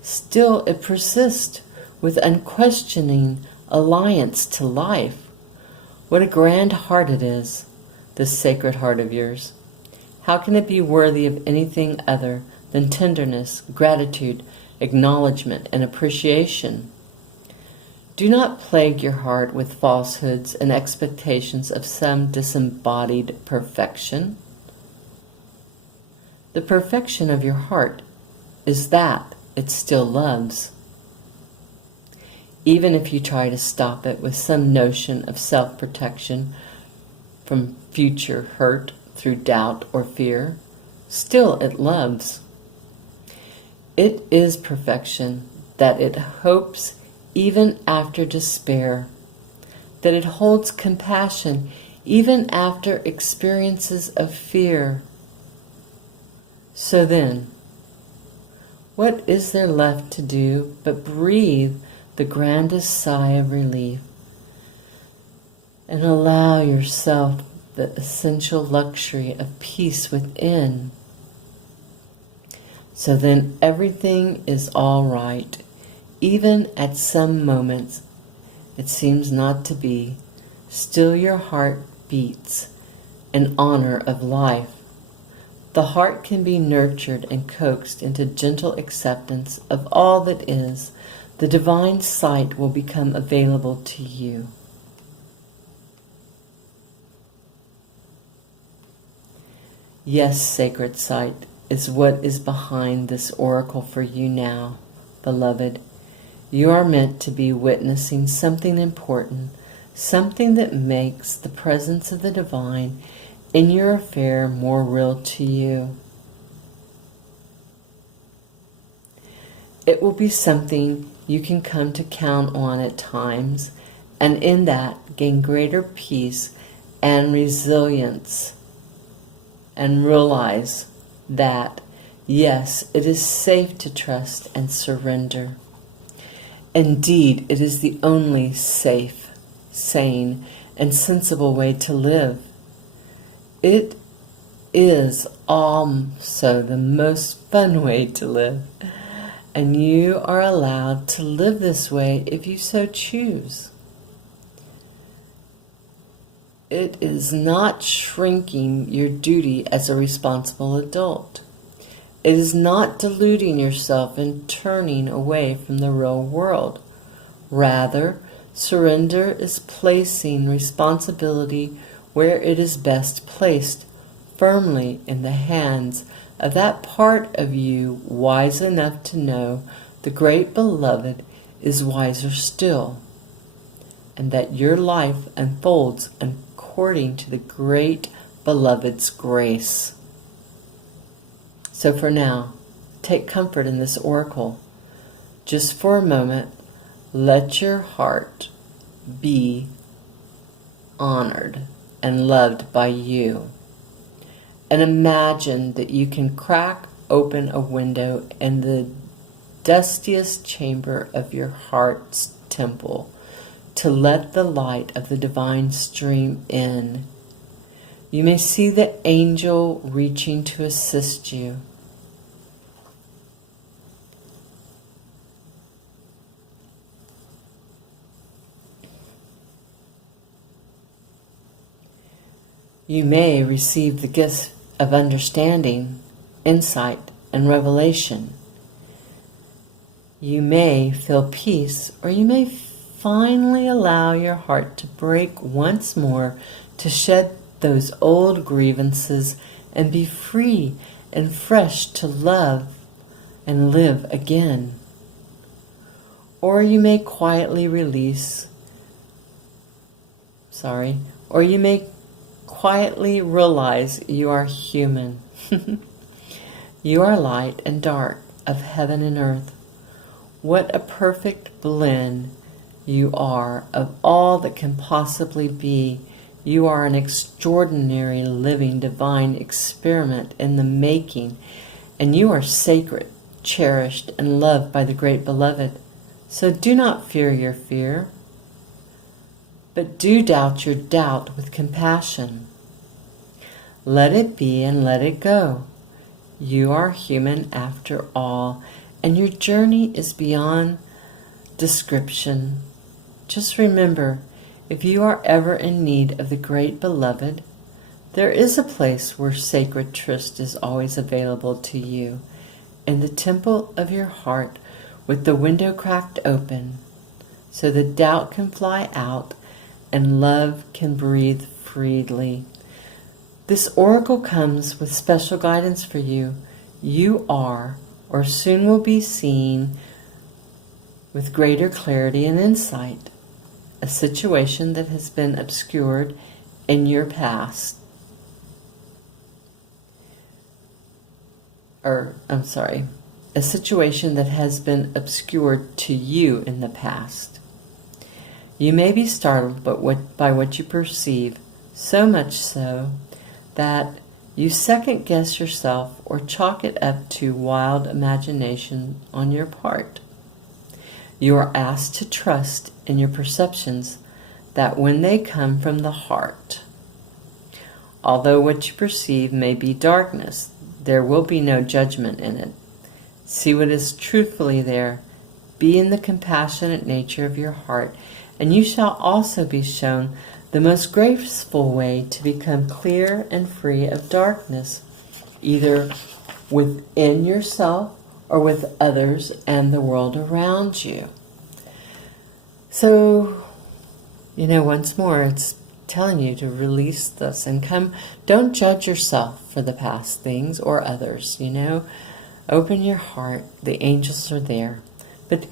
Still it persists with unquestioning alliance to life. What a grand heart it is, this sacred heart of yours. How can it be worthy of anything other than tenderness, gratitude, acknowledgement, and appreciation? Do not plague your heart with falsehoods and expectations of some disembodied perfection. The perfection of your heart is that it still loves. Even if you try to stop it with some notion of self-protection from future hurt through doubt or fear, still it loves. It is perfection that it hopes even after despair, that it holds compassion even after experiences of fear. So then, what is there left to do but breathe the grandest sigh of relief and allow yourself the essential luxury of peace within? So then everything is all right. Even at some moments it seems not to be, still your heart beats in honor of life. The heart can be nurtured and coaxed into gentle acceptance of all that is. The divine sight will become available to you. Yes, sacred sight is what is behind this oracle for you now, beloved. You are meant to be witnessing something important, something that makes the presence of the divine in your affair more real to you. It will be something you can come to count on at times, and in that gain greater peace and resilience, and realize that, yes, it is safe to trust and surrender. Indeed, it is the only safe, sane, and sensible way to live. It is also the most fun way to live, and you are allowed to live this way if you so choose. It is not shrinking your duty as a responsible adult. It is not deluding yourself and turning away from the real world. Rather, surrender is placing responsibility where it is best placed, firmly in the hands of that part of you wise enough to know the great beloved is wiser still, and that your life unfolds according to the great beloved's grace. So for now, take comfort in this oracle. Just for a moment, let your heart be honored and loved by you. And imagine that you can crack open a window in the dustiest chamber of your heart's temple to let the light of the divine stream in. You may see the angel reaching to assist you. You may receive the gift of understanding, insight, and revelation. You may feel peace, or you may finally allow your heart to break once more to shed those old grievances and be free and fresh to love and live again. Or you may quietly quietly realize you are human. You are light and dark of heaven and earth. What a perfect blend you are of all that can possibly be. You are an extraordinary, living, divine experiment in the making, and you are sacred, cherished, and loved by the great beloved. So do not fear your fear, but do doubt your doubt with compassion. Let it be and let it go. You are human after all, and your journey is beyond description. Just remember, if you are ever in need of the great beloved, there is a place where sacred tryst is always available to you, in the temple of your heart, with the window cracked open, so that doubt can fly out and love can breathe freely. This oracle comes with special guidance for you. You are, or soon will be seen with greater clarity and insight, a situation that has been obscured in your past. A situation that has been obscured to you in the past. You may be startled by what you perceive, so much so that you second guess yourself or chalk it up to wild imagination on your part. You are asked to trust in your perceptions that when they come from the heart. Although what you perceive may be darkness, there will be no judgment in it. See what is truthfully there. Be in the compassionate nature of your heart, and you shall also be shown the most graceful way to become clear and free of darkness, either within yourself or with others and the world around you. So, once more, it's telling you to release this and come. Don't judge yourself for the past things or others, Open your heart. The angels are there. But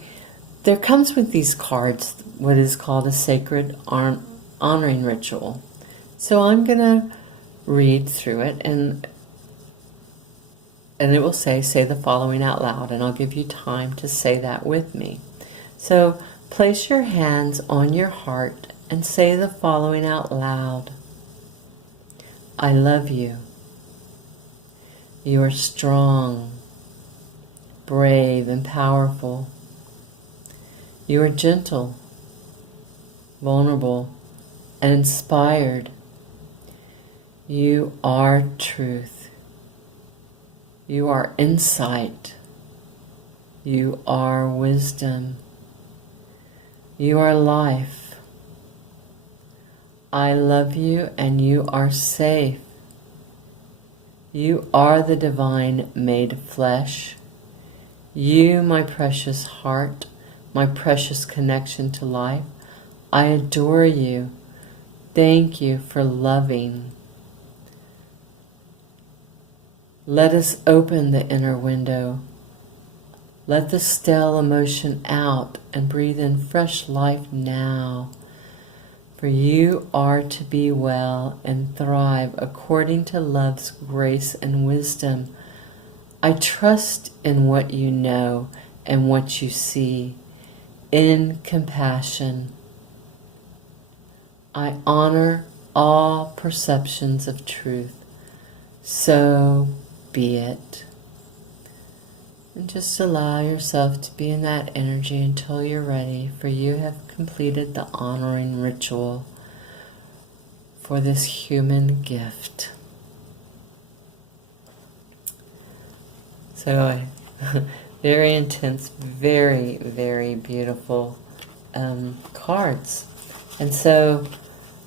there comes with these cards what is called a sacred honoring ritual. So I'm going to read through it, and it will say the following out loud, and I'll give you time to say that with me. So place your hands on your heart and say the following out loud. I love you. You are strong, brave, and powerful. You are gentle, vulnerable, and inspired. You are truth. You are insight. You are wisdom. You are life. I love you and you are safe. You are the divine made flesh. You, my precious heart, my precious connection to life, I adore you. Thank you for loving. Let us open the inner window. Let the stale emotion out and breathe in fresh life now. For you are to be well and thrive according to love's grace and wisdom. I trust in what you know and what you see, in compassion. I honor all perceptions of truth. So be it. And just allow yourself to be in that energy until you're ready, for you have completed the honoring ritual for this human gift. So, very intense, very, very beautiful cards. And so,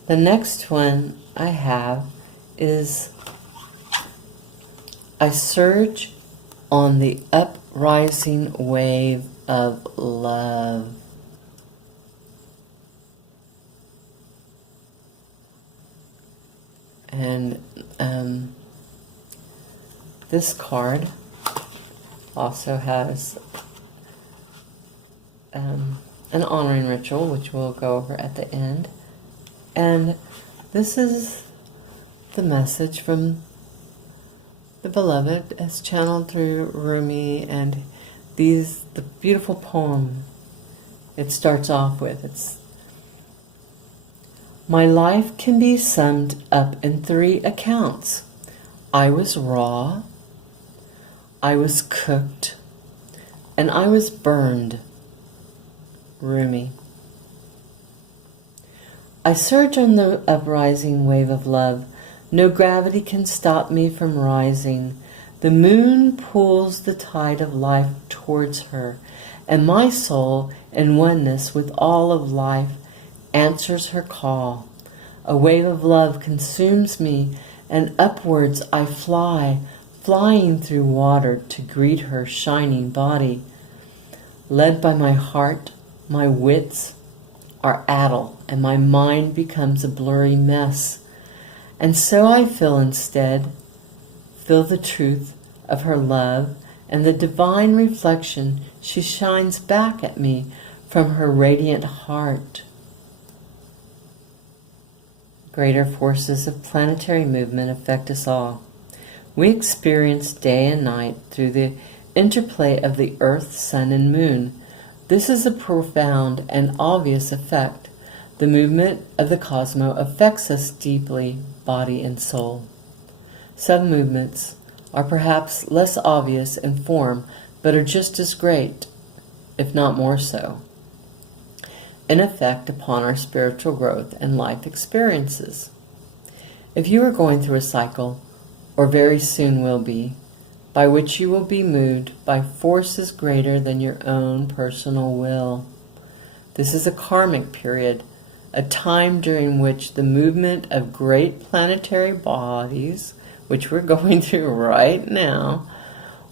the next one I have is I surge on the uprising wave of love. And this card also has an honoring ritual, which we'll go over at the end. And this is the message from the beloved as channeled through Rumi, and the beautiful poem it starts off with. It's, my life can be summed up in 3 accounts. I was raw, I was cooked, and I was burned. Rumi. I surge on the uprising wave of love. No gravity can stop me from rising. The moon pulls the tide of life towards her, and my soul, in oneness with all of life, answers her call. A wave of love consumes me, and upwards I fly, flying through water to greet her shining body. Led by my heart, my wits are addle, and my mind becomes a blurry mess. And so I feel instead, feel the truth of her love and the divine reflection she shines back at me from her radiant heart. Greater forces of planetary movement affect us all. We experience day and night through the interplay of the earth, sun, and moon. This is a profound and obvious effect. The movement of the cosmos affects us deeply, body and soul. Some movements are perhaps less obvious in form, but are just as great, if not more so, in effect upon our spiritual growth and life experiences. If you are going through a cycle, or very soon will be, by which you will be moved by forces greater than your own personal will, this is a karmic period, a time during which the movement of great planetary bodies, which we're going through right now,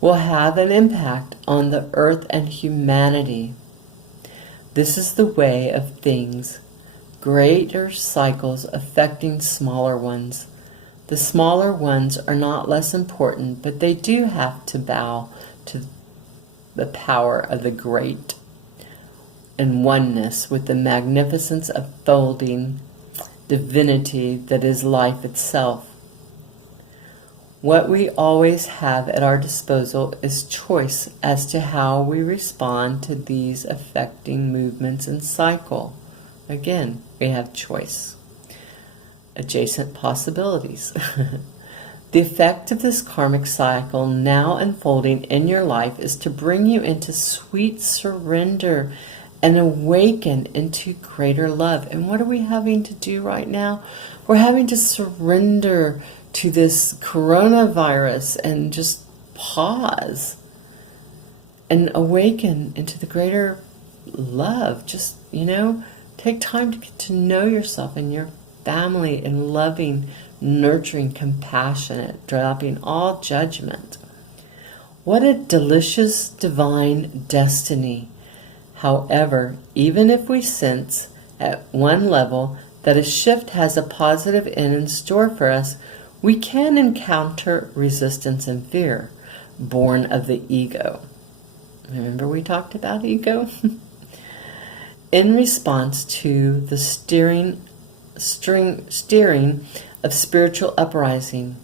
will have an impact on the earth and humanity. This is the way of things, greater cycles affecting smaller ones. The smaller ones are not less important, but they do have to bow to the power of the great and oneness with the magnificence of folding divinity that is life itself. What we always have at our disposal is choice as to how we respond to these affecting movements and cycle. Again, we have choice. Adjacent possibilities. The effect of this karmic cycle now unfolding in your life is to bring you into sweet surrender and awaken into greater love. And what are we having to do right now? We're having to surrender to this coronavirus and just pause and awaken into the greater love. Just, take time to get to know yourself and your family and loving, nurturing, compassionate, dropping all judgment. What a delicious divine destiny. However, even if we sense at one level that a shift has a positive end in store for us, we can encounter resistance and fear, born of the ego. Remember we talked about ego? In response to the steering of spiritual uprising,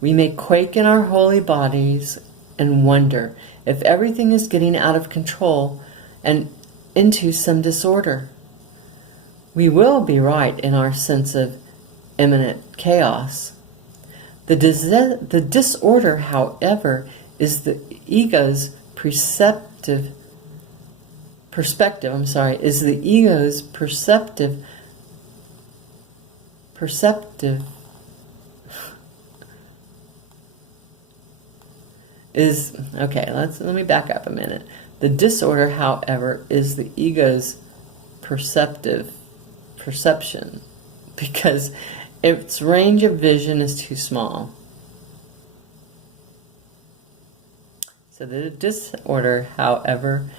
we may quake in our holy bodies and wonder if everything is getting out of control and into some disorder. We will be right in our sense of imminent chaos. The disorder, however, is the ego's perceptive, let me back up a minute. The disorder, however, is the ego's perception, because its range of vision is too small. So the disorder, however,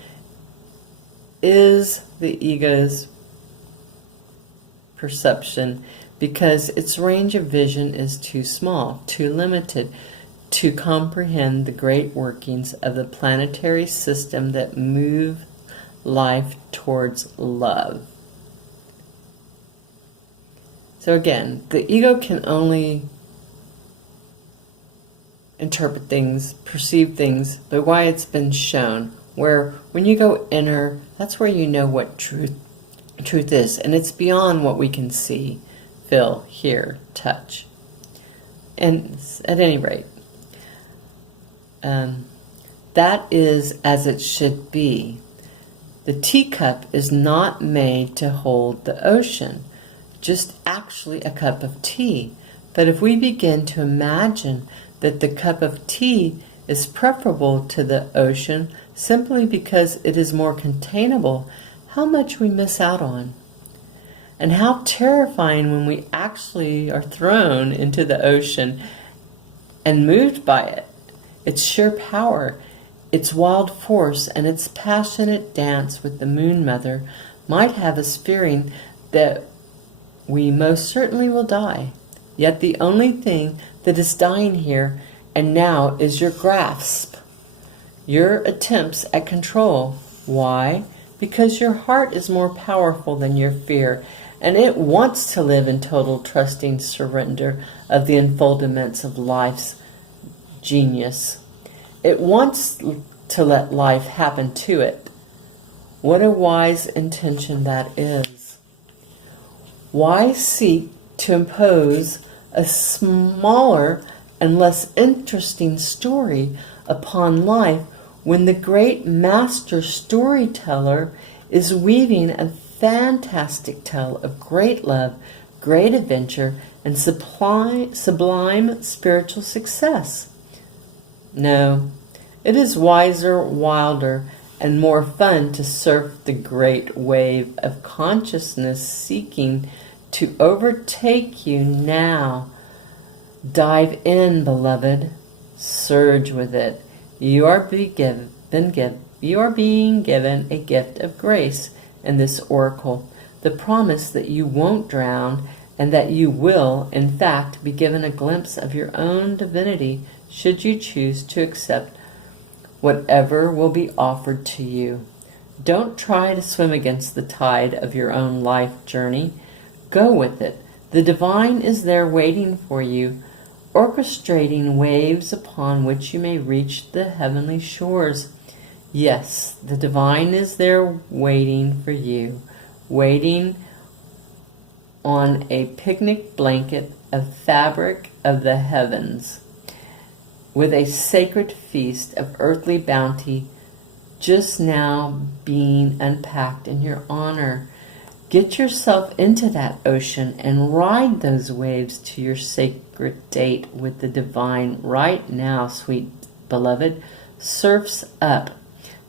is the ego's perception, because its range of vision is too small, too limited, to comprehend the great workings of the planetary system that move life towards love. So again, the ego can only interpret things, perceive things, by why it's been shown. Where when you go inner, that's where you know what truth is, and it's beyond what we can see, feel, hear, touch. And at any rate, that is as it should be. The teacup is not made to hold the ocean, just actually a cup of tea. But if we begin to imagine that the cup of tea is preferable to the ocean simply because it is more containable, how much we miss out on. And how terrifying when we actually are thrown into the ocean and moved by it. Its sheer power, its wild force, and its passionate dance with the Moon Mother might have us fearing that we most certainly will die. Yet the only thing that is dying here and now is your grasp, your attempts at control. Why? Because your heart is more powerful than your fear, and it wants to live in total trusting surrender of the unfoldments of life's genius. It wants to let life happen to it. What a wise intention that is. Why seek to impose a smaller and less interesting story upon life when the great master storyteller is weaving a fantastic tale of great love, great adventure, and sublime spiritual success? No, it is wiser, wilder, and more fun to surf the great wave of consciousness seeking to overtake you now. Dive in, beloved. Surge with it. You are being given a gift of grace in this oracle, the promise that you won't drown and that you will, in fact, be given a glimpse of your own divinity should you choose to accept whatever will be offered to you. Don't try to swim against the tide of your own life journey. Go with it. The divine is there waiting for you, orchestrating waves upon which you may reach the heavenly shores. Yes, the divine is there waiting for you, waiting on a picnic blanket of fabric of the heavens, with a sacred feast of earthly bounty just now being unpacked in your honor. Get yourself into that ocean and ride those waves to your sacred date with the divine right now, sweet beloved. Surf's up.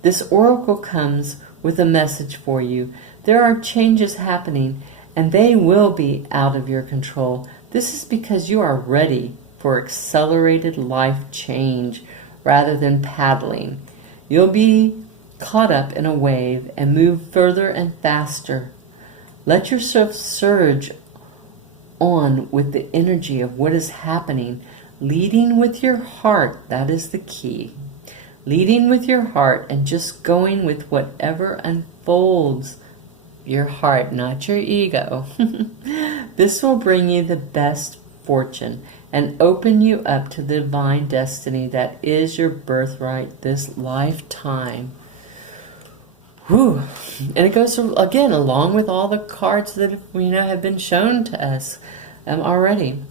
This oracle comes with a message for you. There are changes happening, and they will be out of your control. This is because you are ready for accelerated life change rather than paddling. You'll be caught up in a wave and move further and faster. Let yourself surge on with the energy of what is happening, leading with your heart. That is the key. Leading with your heart and just going with whatever unfolds. Your heart, not your ego. This will bring you the best fortune and open you up to the divine destiny that is your birthright this lifetime. Whew. And it goes again along with all the cards that have been shown to us already.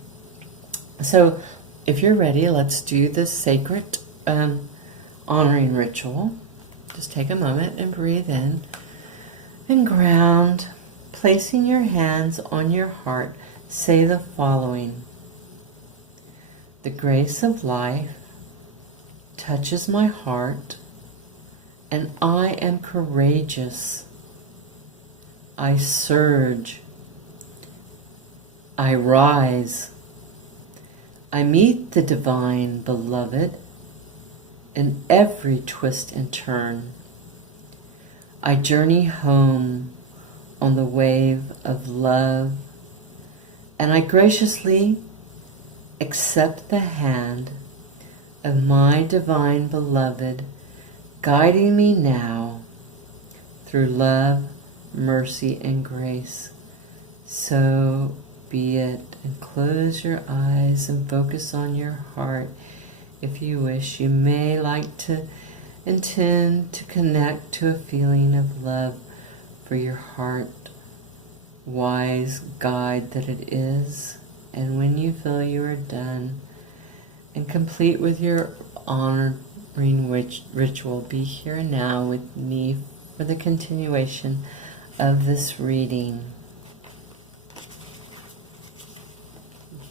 So if you're ready, let's do the sacred honoring ritual. Just take a moment and breathe in and ground. Placing your hands on your heart, say the following. The grace of life touches my heart, and I am courageous. I surge. I rise. I meet the divine beloved in every twist and turn. I journey home on the wave of love, and I graciously accept the hand of my divine beloved, guiding me now through love, mercy, and grace. So be it. And close your eyes and focus on your heart. If you wish, you may like to intend to connect to a feeling of love for your heart, wise guide that it is. And when you feel you are done and complete with your honoring ritual, be here and now with me for the continuation of this reading.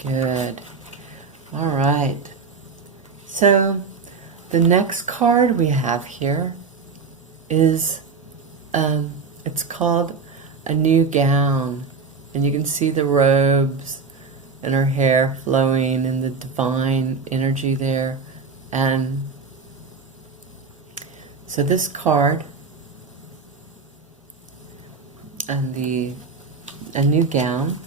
Good. All right. So the next card we have here is, it's called A New Gown. And you can see the robes and her hair flowing and the divine energy there. And so this card and A New Gown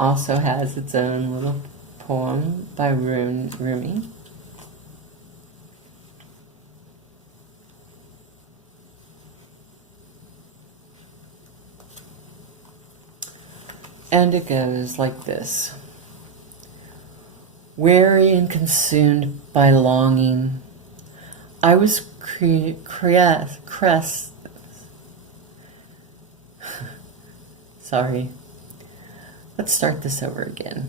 also has its own little poem by Rumi. And it goes like this. Weary and consumed by longing, I was Sorry. Let's start this over again.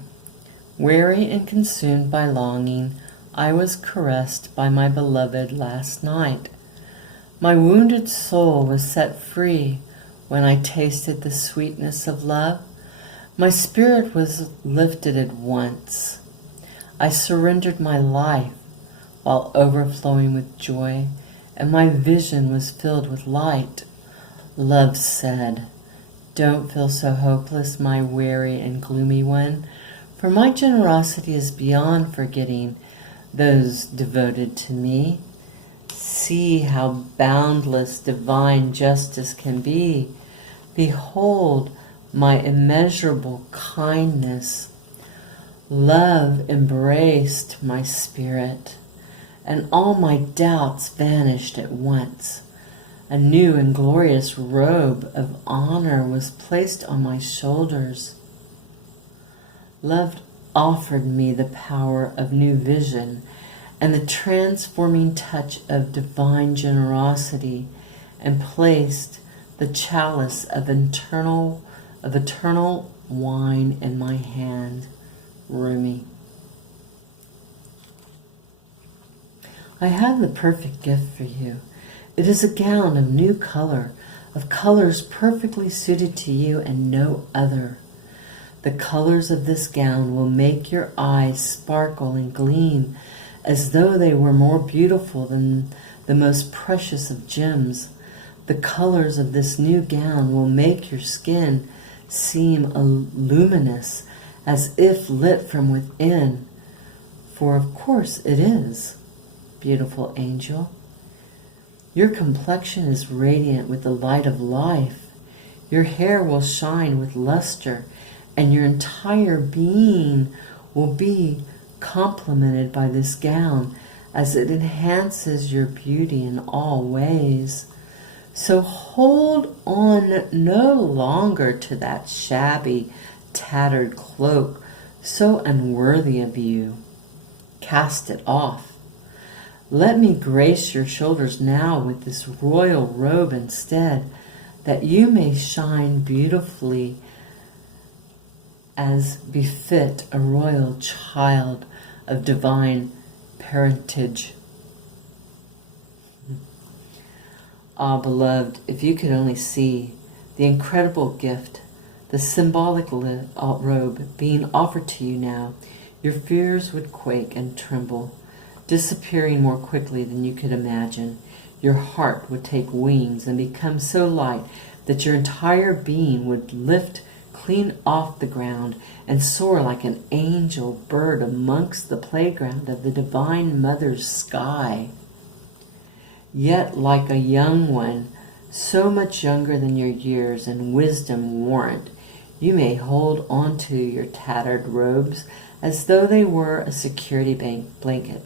Weary and consumed by longing, I was caressed by my beloved last night. My wounded soul was set free when I tasted the sweetness of love. My spirit was lifted at once. I surrendered my life while overflowing with joy, and my vision was filled with light. Love said, "Don't feel so hopeless, my weary and gloomy one, for my generosity is beyond forgetting those devoted to me. See how boundless divine justice can be. Behold my immeasurable kindness. Love embraced my spirit, and all my doubts vanished at once. A new and glorious robe of honor was placed on my shoulders. Love offered me the power of new vision and the transforming touch of divine generosity, and placed the chalice of eternal wine in my hand." Rumi. I have the perfect gift for you. It is a gown of new color, of colors perfectly suited to you and no other. The colors of this gown will make your eyes sparkle and gleam as though they were more beautiful than the most precious of gems. The colors of this new gown will make your skin seem luminous, as if lit from within. For of course it is, beautiful angel. Your complexion is radiant with the light of life. Your hair will shine with luster, and your entire being will be complemented by this gown, as it enhances your beauty in all ways. So hold on no longer to that shabby, tattered cloak, so unworthy of you. Cast it off. Let me grace your shoulders now with this royal robe instead, that you may shine beautifully as befit a royal child of divine parentage. Ah, beloved, if you could only see the incredible gift, the symbolic robe being offered to you now, your fears would quake and tremble, disappearing more quickly than you could imagine. Your heart would take wings and become so light that your entire being would lift clean off the ground and soar like an angel bird amongst the playground of the Divine Mother's sky. Yet like a young one, so much younger than your years and wisdom warrant, you may hold on to your tattered robes as though they were a security blanket.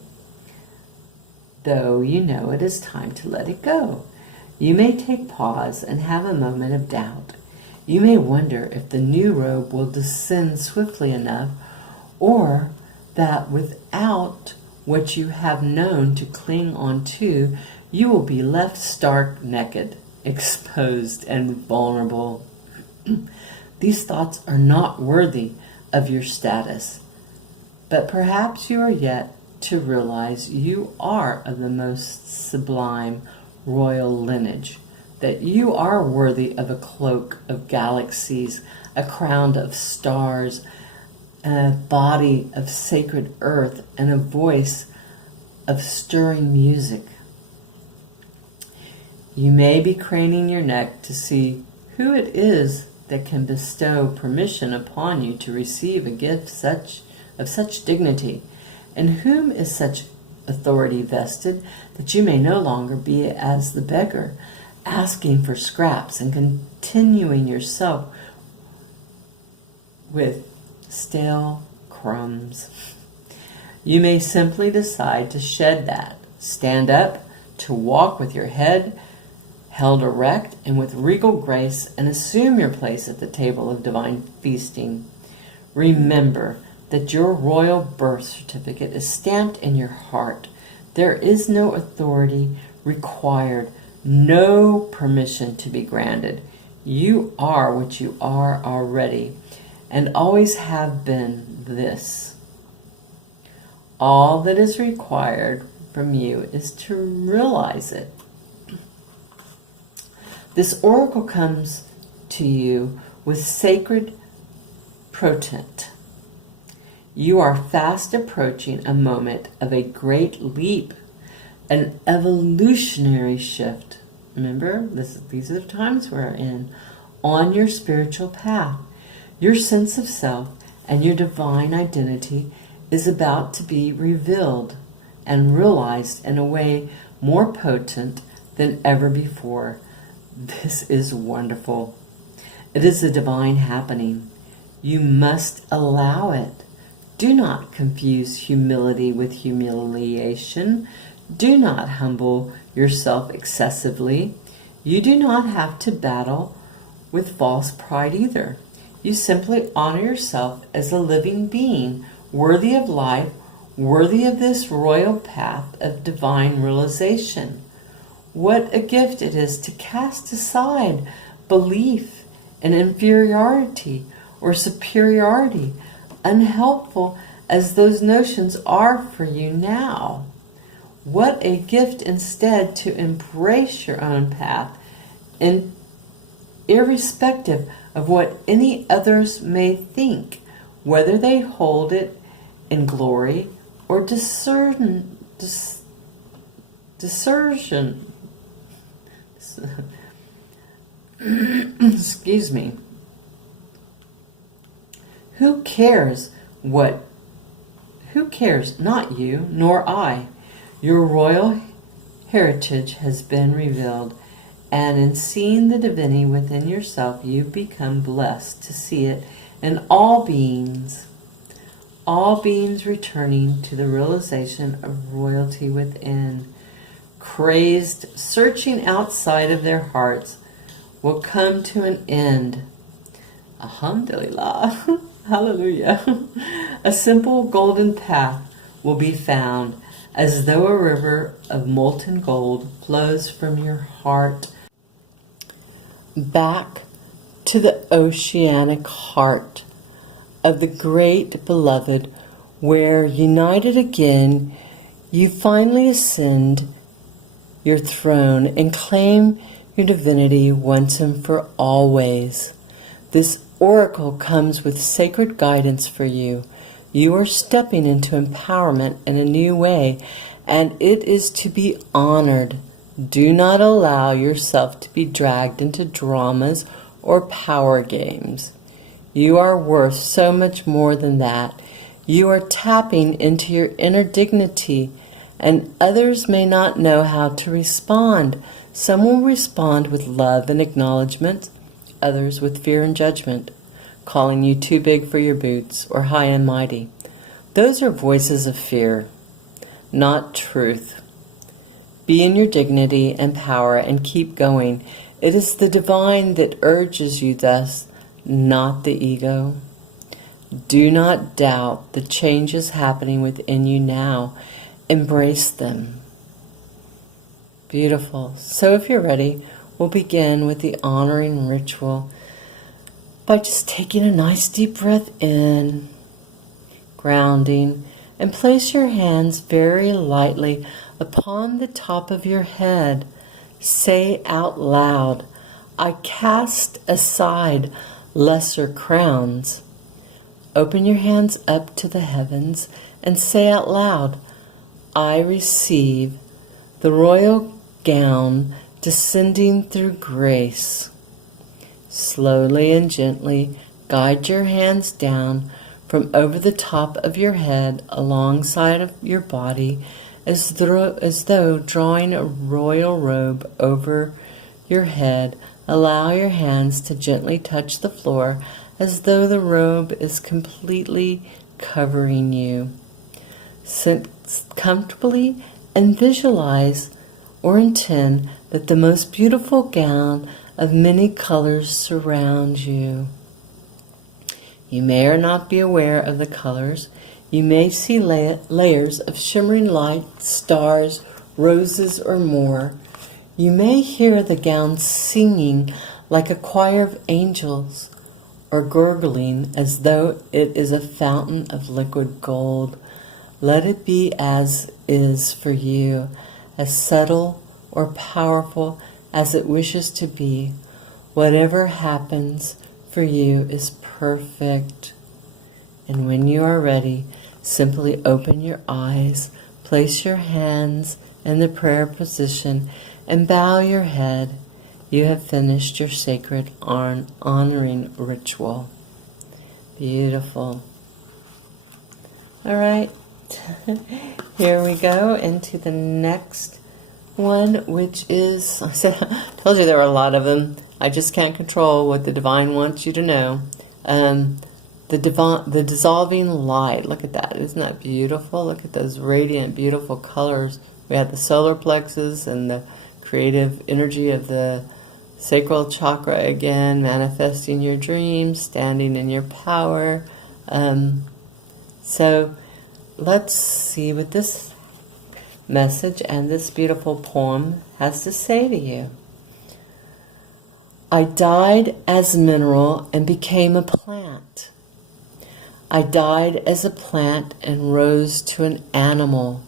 Though you know it is time to let it go. You may take pause and have a moment of doubt. You may wonder if the new robe will descend swiftly enough, or that without what you have known to cling on to, you will be left stark naked, exposed, and vulnerable. These thoughts are not worthy of your status, but perhaps you are yet to realize you are of the most sublime royal lineage, that you are worthy of a cloak of galaxies, a crown of stars, a body of sacred earth, and a voice of stirring music. You may be craning your neck to see who it is that can bestow permission upon you to receive a gift of such dignity, and whom is such authority vested that you may no longer be as the beggar, asking for scraps and continuing yourself with stale crumbs. You may simply decide to shed that, stand up, to walk with your head held erect and with regal grace, and assume your place at the table of divine feasting. Remember that your royal birth certificate is stamped in your heart. There is no authority required, no permission to be granted. You are what you are already, and always have been this. All that is required from you is to realize it. This oracle comes to you with sacred portent. You are fast approaching a moment of a great leap, an evolutionary shift. Remember, these are the times we're in. On your spiritual path, your sense of self and your divine identity is about to be revealed and realized in a way more potent than ever before. This is wonderful. It is a divine happening. You must allow it. Do not confuse humility with humiliation. Do not humble yourself excessively. You do not have to battle with false pride either. You simply honor yourself as a living being, worthy of life, worthy of this royal path of divine realization. What a gift it is to cast aside belief in inferiority or superiority, unhelpful as those notions are for you now. What a gift instead to embrace your own path, irrespective of what any others may think, whether they hold it in glory or desertion. Excuse me. Who cares what? Who cares? Not you, nor I. Your royal heritage has been revealed, and in seeing the divinity within yourself, you become blessed to see it in all beings returning to the realization of royalty within. Crazed, searching outside of their hearts will come to an end. Alhamdulillah. Hallelujah. A simple golden path will be found, as though a river of molten gold flows from your heart back to the oceanic heart of the great beloved, where, united again, you finally ascend your throne and claim your divinity once and for always. This oracle comes with sacred guidance for you. You are stepping into empowerment in a new way, and it is to be honored. Do not allow yourself to be dragged into dramas or power games. You are worth so much more than that. You are tapping into your inner dignity, and others may not know how to respond. Some will respond with love and acknowledgement, others with fear and judgment, calling you too big for your boots or high and mighty. Those are voices of fear, not truth. Be in your dignity and power and keep going. It is the divine that urges you thus, not the ego. Do not doubt the changes happening within you now. Embrace them. Beautiful. So if you're ready, we'll begin with the honoring ritual by just taking a nice deep breath in, grounding, and place your hands very lightly upon the top of your head. Say out loud, I cast aside lesser crowns. Open your hands up to the heavens and say out loud, I receive the royal gown descending through grace. Slowly and gently guide your hands down from over the top of your head alongside of your body as though drawing a royal robe over your head. Allow your hands to gently touch the floor as though the robe is completely covering you. Sit comfortably and visualize or intend that the most beautiful gown of many colors surrounds you. You may or not be aware of the colors. You may see layers of shimmering light, stars, roses, or more. You may hear the gown singing like a choir of angels, or gurgling as though it is a fountain of liquid gold. Let it be as is for you, as subtle or powerful as it wishes to be. Whatever happens for you is perfect. And when you are ready, simply open your eyes, place your hands in the prayer position, and bow your head. You have finished your sacred honoring ritual. Beautiful. All right. Here we go into the next one, which is, I told you there were a lot of them. I just can't control what the divine wants you to know. The dissolving light. Look at that. Isn't that beautiful? Look at those radiant, beautiful colors. We have the solar plexus and the creative energy of the sacral chakra again, manifesting your dreams, standing in your power. So let's see what this message and this beautiful poem has to say to you. I died as a mineral and became a plant. I died as a plant and rose to an animal.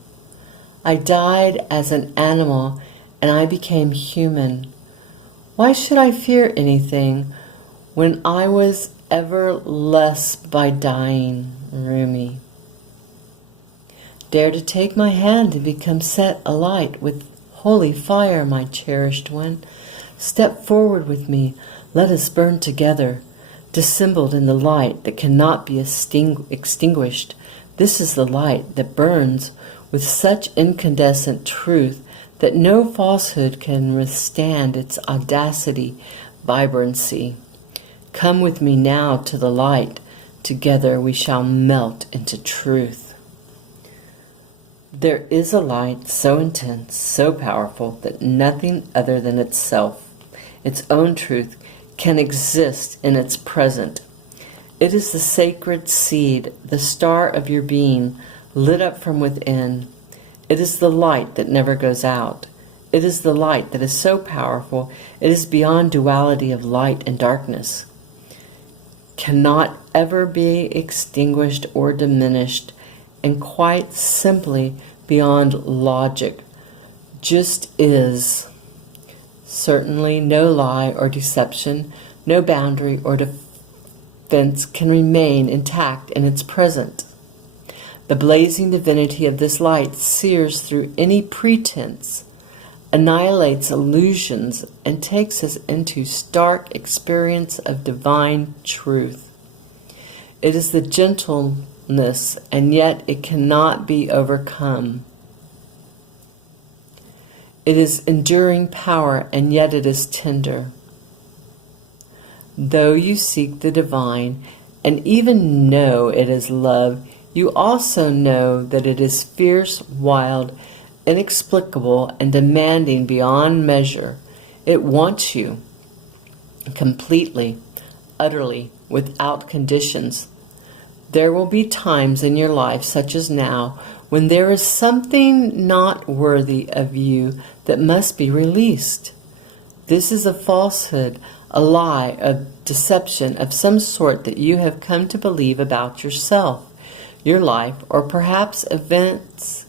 I died as an animal and I became human. Why should I fear anything when I was ever less by dying? Rumi. Dare to take my hand and become set alight with holy fire, my cherished one. Step forward with me. Let us burn together, dissembled in the light that cannot be extinguished. This is the light that burns with such incandescent truth that no falsehood can withstand its audacity, vibrancy. Come with me now to the light. Together we shall melt into truth. There is a light so intense, so powerful, that nothing other than itself, its own truth, can exist in its present. It is the sacred seed, the star of your being, lit up from within. It is the light that never goes out. It is the light that is so powerful, it is beyond duality of light and darkness, cannot ever be extinguished or diminished, and quite simply beyond logic, just is. Certainly no lie or deception, no boundary or defense can remain intact in its present. The blazing divinity of this light sears through any pretense, annihilates illusions, and takes us into stark experience of divine truth. It is the gentleness, and yet it cannot be overcome. It is enduring power, and yet it is tender. Though you seek the divine, and even know it is love, you also know that it is fierce, wild, inexplicable, and demanding beyond measure. It wants you completely, utterly, without conditions. There will be times in your life, such as now, when there is something not worthy of you that must be released. This is a falsehood, a lie, a deception of some sort that you have come to believe about yourself, your life, or perhaps events,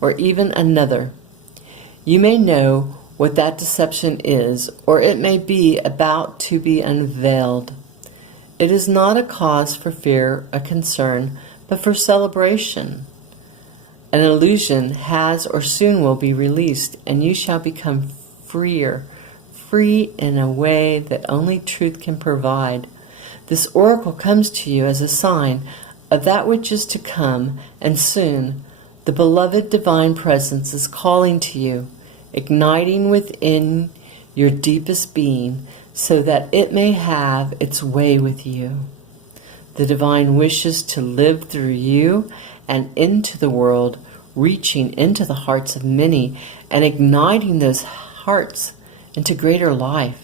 or even another. You may know what that deception is, or it may be about to be unveiled. It is not a cause for fear, a concern, but for celebration. An illusion has or soon will be released, and you shall become freer, free in a way that only truth can provide. This oracle comes to you as a sign of that which is to come, and soon the beloved divine presence is calling to you, igniting within your deepest being so that it may have its way with you. The divine wishes to live through you and into the world, reaching into the hearts of many and igniting those hearts into greater life.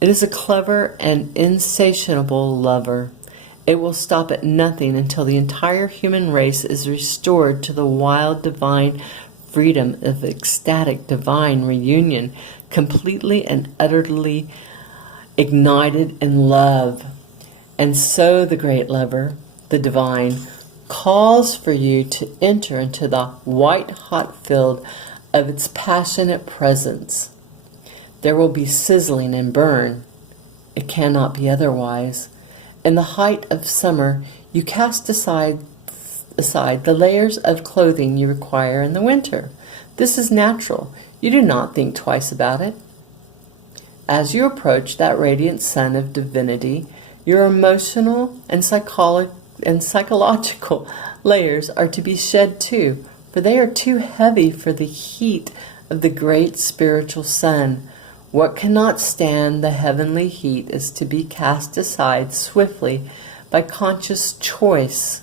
It is a clever and insatiable lover. It will stop at nothing until the entire human race is restored to the wild divine freedom of ecstatic divine reunion, completely and utterly ignited in love. And so the great lover, the divine, calls for you to enter into the white-hot field of its passionate presence. There will be sizzling and burn. It cannot be otherwise. In the height of summer, you cast aside the layers of clothing you require in the winter. This is natural. You do not think twice about it. As you approach that radiant sun of divinity, your emotional and psychological layers are to be shed too, for they are too heavy for the heat of the great spiritual sun. What cannot stand the heavenly heat is to be cast aside swiftly by conscious choice,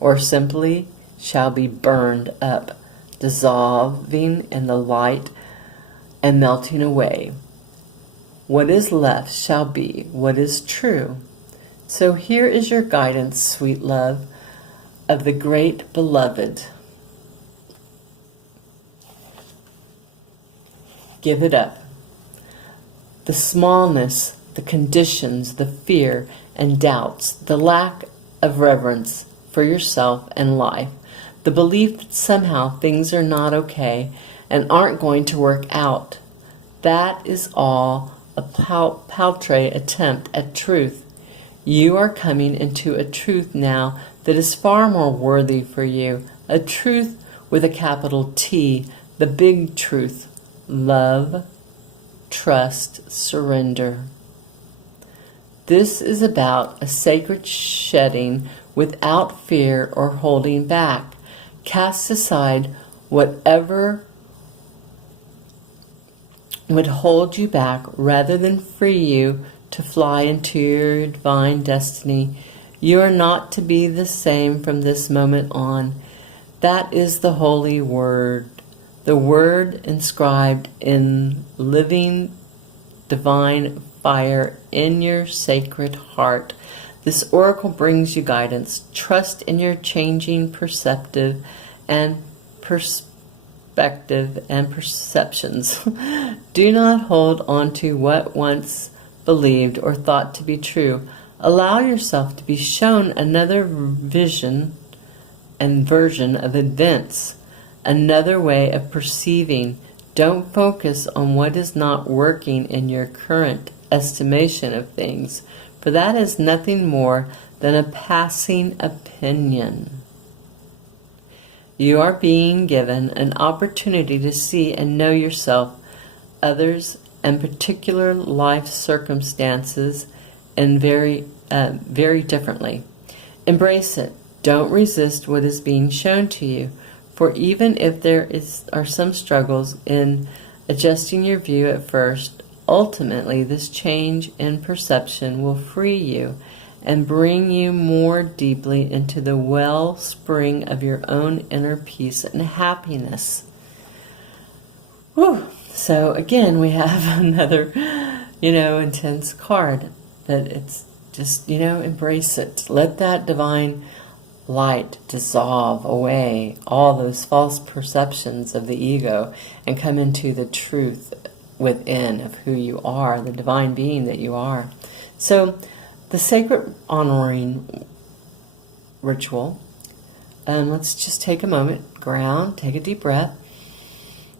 or simply shall be burned up, dissolving in the light and melting away. What is left shall be what is true. So here is your guidance, sweet love, of the great beloved. Give it up. The smallness, the conditions, the fear and doubts, the lack of reverence for yourself and life, the belief that somehow things are not okay and aren't going to work out, that is all a paltry attempt at truth. You are coming into a truth now that is far more worthy for you, a truth with a capital T, the big truth, love, trust, surrender. This is about a sacred shedding without fear or holding back. Cast aside whatever would hold you back rather than free you to fly into your divine destiny. You are not to be the same from this moment on. That is the holy word, the word inscribed in living divine fire in your sacred heart. This oracle brings you guidance. Trust in your changing perceptive and perspective and perceptions. Do not hold on to what once believed or thought to be true. Allow yourself to be shown another vision and version of events, another way of perceiving. Don't focus on what is not working in your current estimation of things, for that is nothing more than a passing opinion. You are being given an opportunity to see and know yourself, others, and particular life circumstances and very differently. Embrace it. Don't resist what is being shown to you, for even if there are some struggles in adjusting your view at first, ultimately this change in perception will free you and bring you more deeply into the wellspring of your own inner peace and happiness. Whew. So again, we have another, intense card. But it's just, embrace it. Let that divine light dissolve away all those false perceptions of the ego and come into the truth within of who you are, the divine being that you are. So the sacred honoring ritual, let's just take a moment, ground, take a deep breath,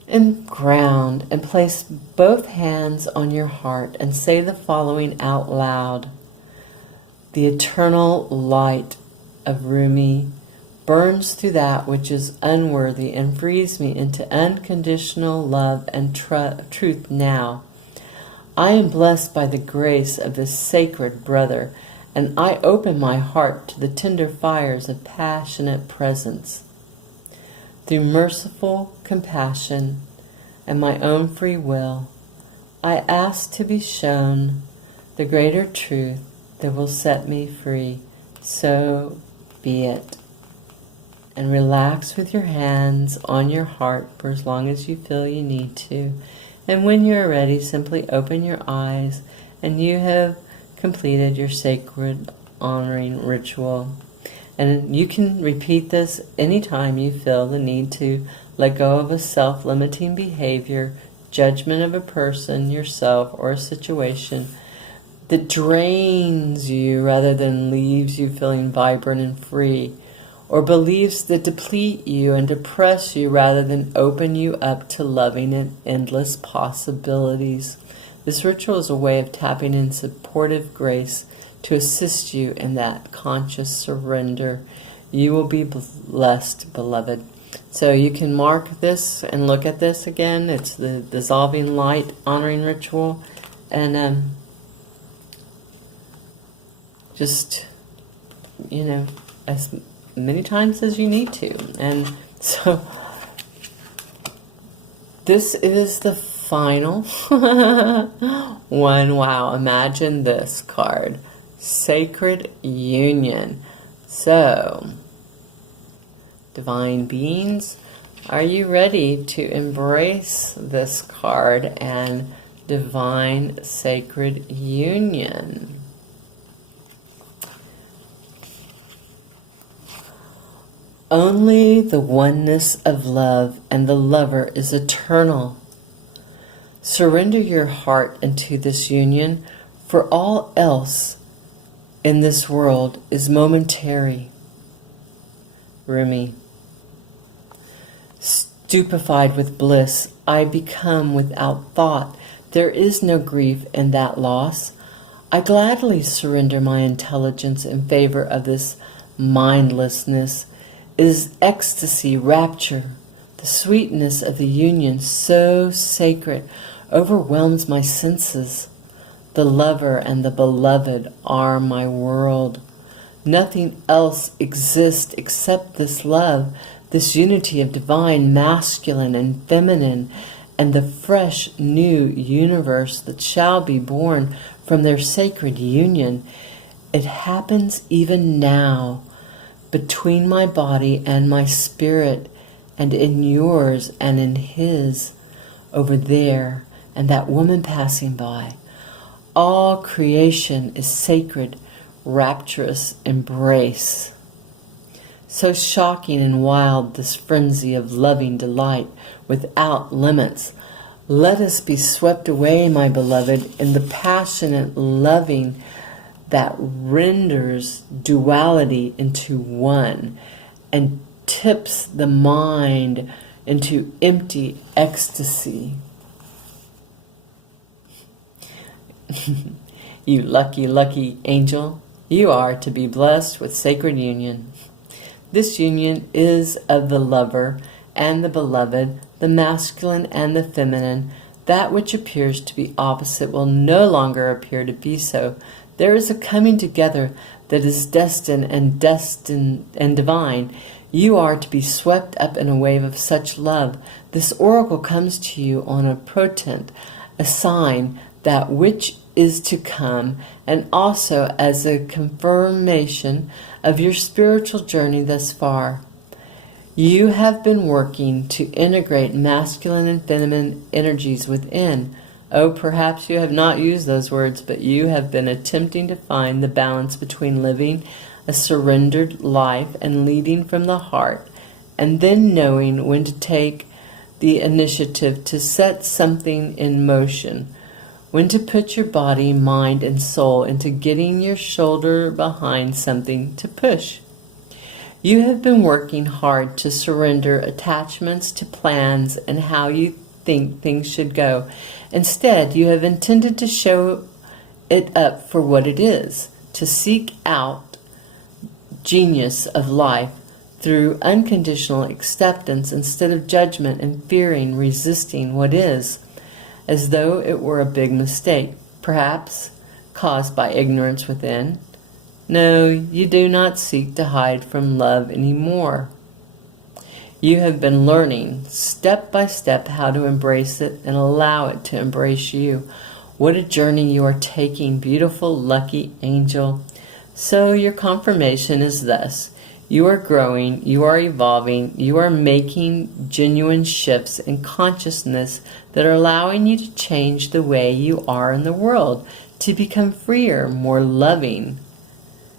and ground, and place both hands on your heart and say the following out loud. The eternal light of Rumi burns through that which is unworthy and frees me into unconditional love and truth now. I am blessed by the grace of this sacred brother, and I open my heart to the tender fires of passionate presence. Through merciful compassion and my own free will, I ask to be shown the greater truth that will set me free. So be it. And relax with your hands on your heart for as long as you feel you need to. And when you're ready, simply open your eyes and you have completed your sacred honoring ritual. And you can repeat this anytime you feel the need to let go of a self-limiting behavior, judgment of a person, yourself, or a situation that drains you rather than leaves you feeling vibrant and free, or beliefs that deplete you and depress you rather than open you up to loving and endless possibilities. This ritual is a way of tapping in supportive grace to assist you in that conscious surrender. You will be blessed, beloved. So you can mark this and look at this again. It's the dissolving light honoring ritual. And just, as many times as you need to. And so this is the final one. Wow, imagine this card. Sacred Union. So, divine beings, are you ready to embrace this card and divine sacred union? Only the oneness of love and the lover is eternal. Surrender your heart into this union, for all else in this world is momentary. Rumi. Stupefied with bliss, I become without thought. There is no grief in that loss. I gladly surrender my intelligence in favor of this mindlessness. It is ecstasy, rapture, the sweetness of the union so sacred. overwhelms my senses. The lover and the beloved are my world. Nothing else exists except this love, this unity of divine masculine and feminine, and the fresh new universe that shall be born from their sacred union. It happens even now, between my body and my spirit, and in yours and in his, over there, and that woman passing by. All creation is sacred, rapturous embrace. So shocking and wild this frenzy of loving delight without limits. Let us be swept away, my beloved, in the passionate loving that renders duality into one and tips the mind into empty ecstasy. You lucky, lucky angel, you are to be blessed with sacred union. This union is of the lover and the beloved, the masculine and the feminine. That which appears to be opposite will no longer appear to be so. There is a coming together that is destined and divine. You are to be swept up in a wave of such love. This oracle comes to you on a portent, a sign that which is to come, and also as a confirmation of your spiritual journey thus far. You have been working to integrate masculine and feminine energies within. Oh, perhaps you have not used those words, but you have been attempting to find the balance between living a surrendered life and leading from the heart, and then knowing when to take the initiative to set something in motion, when to put your body, mind, and soul into getting your shoulder behind something to push. You have been working hard to surrender attachments to plans and how you think things should go. Instead, you have intended to show it up for what it is, to seek out genius of life through unconditional acceptance instead of judgment and fearing, resisting what is, as though it were a big mistake, perhaps caused by ignorance within. No, you do not seek to hide from love anymore. You have been learning step by step how to embrace it and allow it to embrace you. What a journey you are taking, beautiful, lucky angel. So your confirmation is thus. You are growing, you are evolving, you are making genuine shifts in consciousness that are allowing you to change the way you are in the world, to become freer, more loving,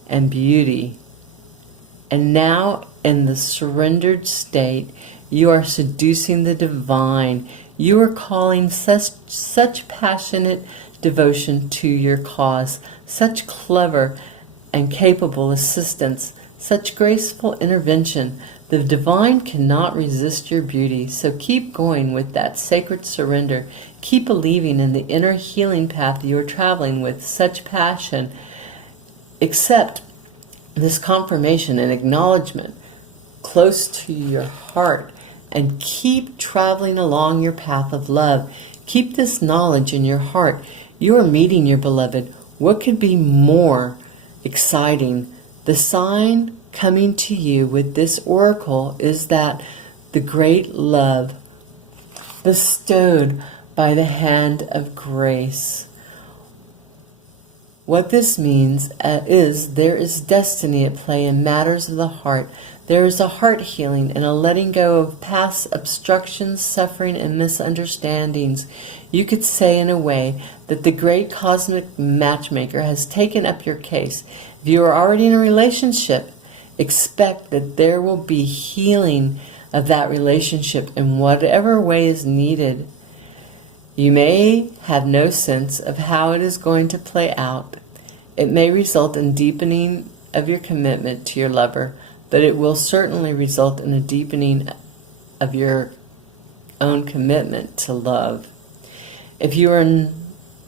and beauty. And now, in the surrendered state, you are seducing the divine. You are calling such passionate devotion to your cause, such clever and capable assistance, such graceful intervention. The divine cannot resist your beauty, so keep going with that sacred surrender. Keep believing in the inner healing path you are traveling with such passion. Accept this confirmation and acknowledgement close to your heart and keep traveling along your path of love. Keep this knowledge in your heart. You are meeting your beloved. What could be more exciting? The sign coming to you with this oracle is that the great love bestowed by the hand of grace. What this means is there is destiny at play in matters of the heart. There is a heart healing and a letting go of past obstructions, suffering, and misunderstandings. You could say in a way that the great cosmic matchmaker has taken up your case. If you are already in a relationship, expect that there will be healing of that relationship in whatever way is needed. You may have no sense of how it is going to play out. It may result in deepening of your commitment to your lover, but it will certainly result in a deepening of your own commitment to love. If you are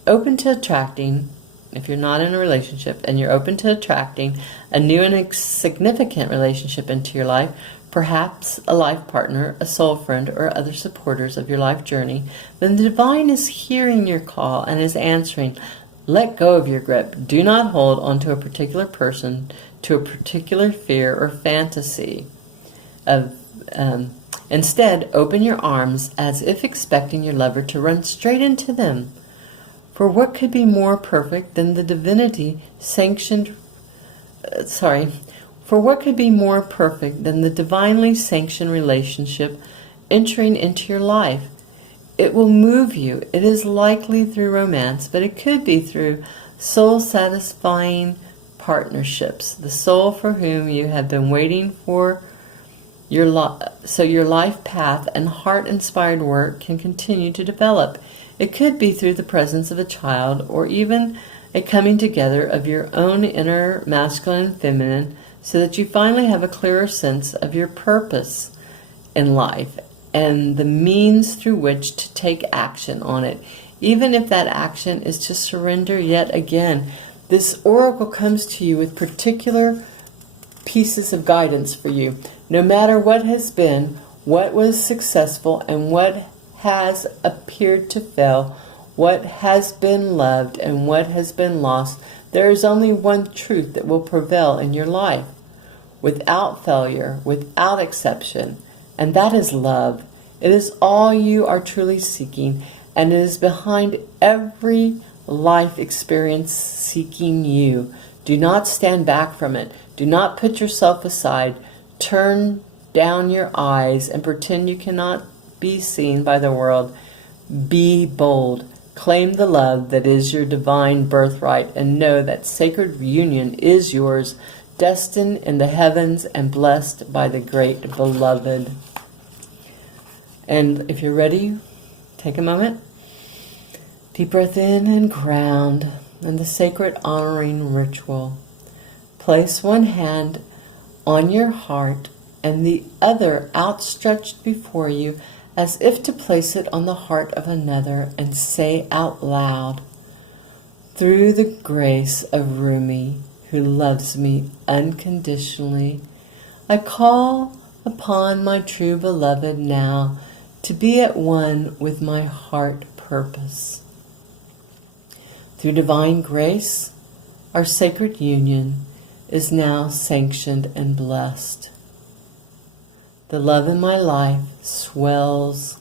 open to attracting, if you're not in a relationship and you're open to attracting a new and significant relationship into your life, perhaps a life partner, a soul friend, or other supporters of your life journey, then the divine is hearing your call and is answering. Let go of your grip. Do not hold onto a particular person, to a particular fear or fantasy. Instead, open your arms as if expecting your lover to run straight into them. For what could be more perfect than the divinely sanctioned relationship entering into your life? It will move you. It is likely through romance, but it could be through soul-satisfying partnerships, the soul for whom you have been waiting for so your life path and heart-inspired work can continue to develop. It could be through the presence of a child, or even a coming together of your own inner masculine and feminine, so that you finally have a clearer sense of your purpose in life and the means through which to take action on it, even if that action is to surrender yet again. This oracle comes to you with particular pieces of guidance for you. No matter what has been, what was successful, and what has appeared to fail, what has been loved and what has been lost, there is only one truth that will prevail in your life, without failure, without exception, and that is love. It is all you are truly seeking, and it is behind every life experience seeking you. Do not stand back from it. Do not put yourself aside. Turn down your eyes and pretend you cannot be seen by the world. Be bold. Claim the love that is your divine birthright, and know that sacred union is yours, destined in the heavens and blessed by the great beloved. And if you're ready, take a moment. Deep breath in and ground in the sacred honoring ritual. Place one hand on your heart and the other outstretched before you, as if to place it on the heart of another, and say out loud, through the grace of Rumi, who loves me unconditionally, I call upon my true beloved now to be at one with my heart purpose. Through divine grace, our sacred union is now sanctioned and blessed. The love in my life swells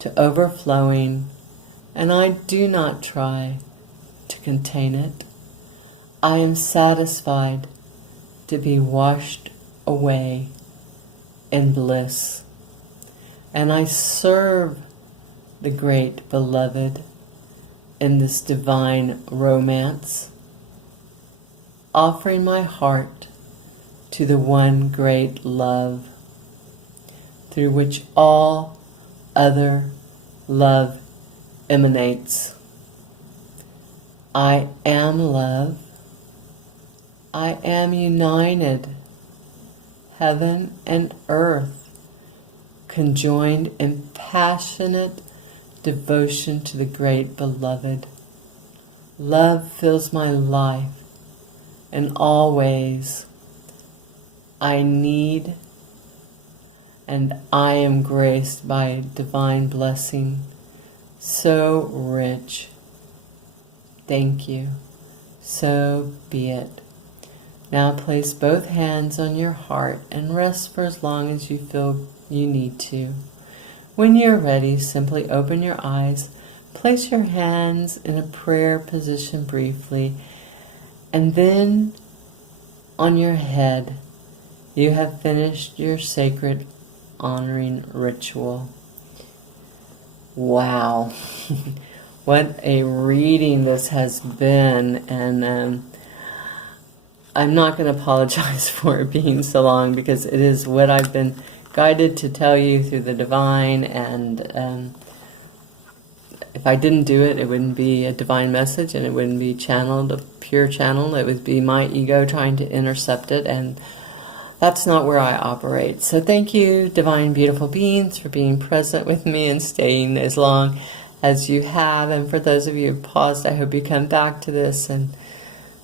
to overflowing, and I do not try to contain it. I am satisfied to be washed away in bliss, and I serve the great beloved in this divine romance, offering my heart to the one great love, through which all other love emanates. I am love. I am united, heaven and earth, conjoined in passionate devotion to the great beloved. Love fills my life in all ways I need, and I am graced by divine blessing so rich. Thank you. So be it. Now place both hands on your heart and rest for as long as you feel you need to. When you're ready, simply open your eyes, place your hands in a prayer position briefly, and then on your head, you have finished your sacred honoring ritual. Wow. What a reading this has been, and I'm not going to apologize for it being so long, because it is what I've been guided to tell you through the divine, and if I didn't do it, it wouldn't be a divine message, and it wouldn't be channeled, a pure channel. It would be my ego trying to intercept it, and that's not where I operate. So thank you, divine, beautiful beings, for being present with me and staying as long as you have. And for those of you who paused, I hope you come back to this and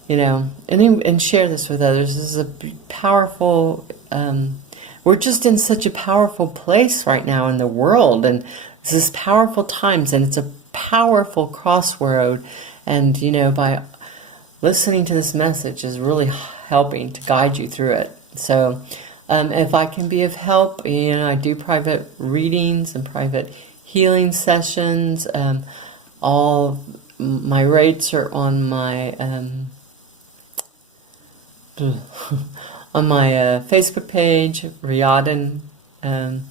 and share this with others. This is a powerful we're just in such a powerful place right now in the world, and this is powerful times, and it's a powerful crossroad. And, you know, by listening to this message is really helping to guide you through it. So if I can be of help, you know, I do private readings and private healing sessions. All my rates are on my on my Facebook page, Riordan, and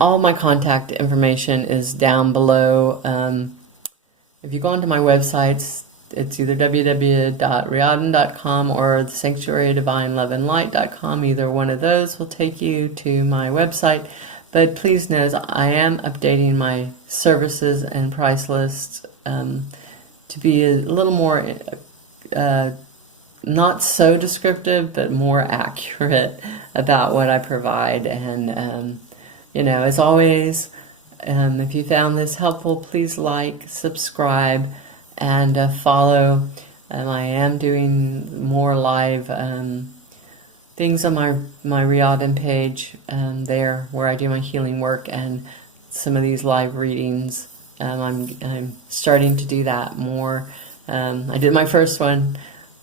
all my contact information is down below. If you go onto my websites, it's either www.riordan.com or the sanctuaryofdivineloveandlight.com. Either one of those will take you to my website. But please know I am updating my services and price lists to be a little more not so descriptive, but more accurate about what I provide. And, you know, as always, if you found this helpful, please like, subscribe, and follow. I am doing more live things on my Riordan page there, where I do my healing work, and some of these live readings. I'm starting to do that more. I did my first one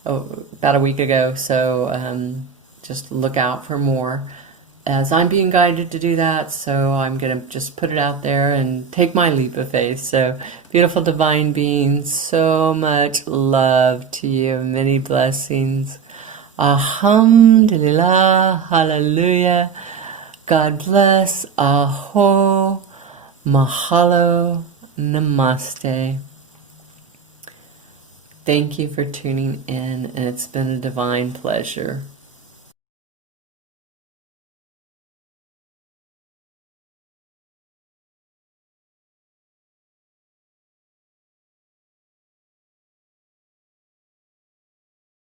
about a week ago, so just look out for more, as I'm being guided to do that. So I'm going to just put it out there and take my leap of faith. So, beautiful divine beings, so much love to you, many blessings. Alhamdulillah, hallelujah, God bless, aho, mahalo, namaste. Thank you for tuning in, and it's been a divine pleasure.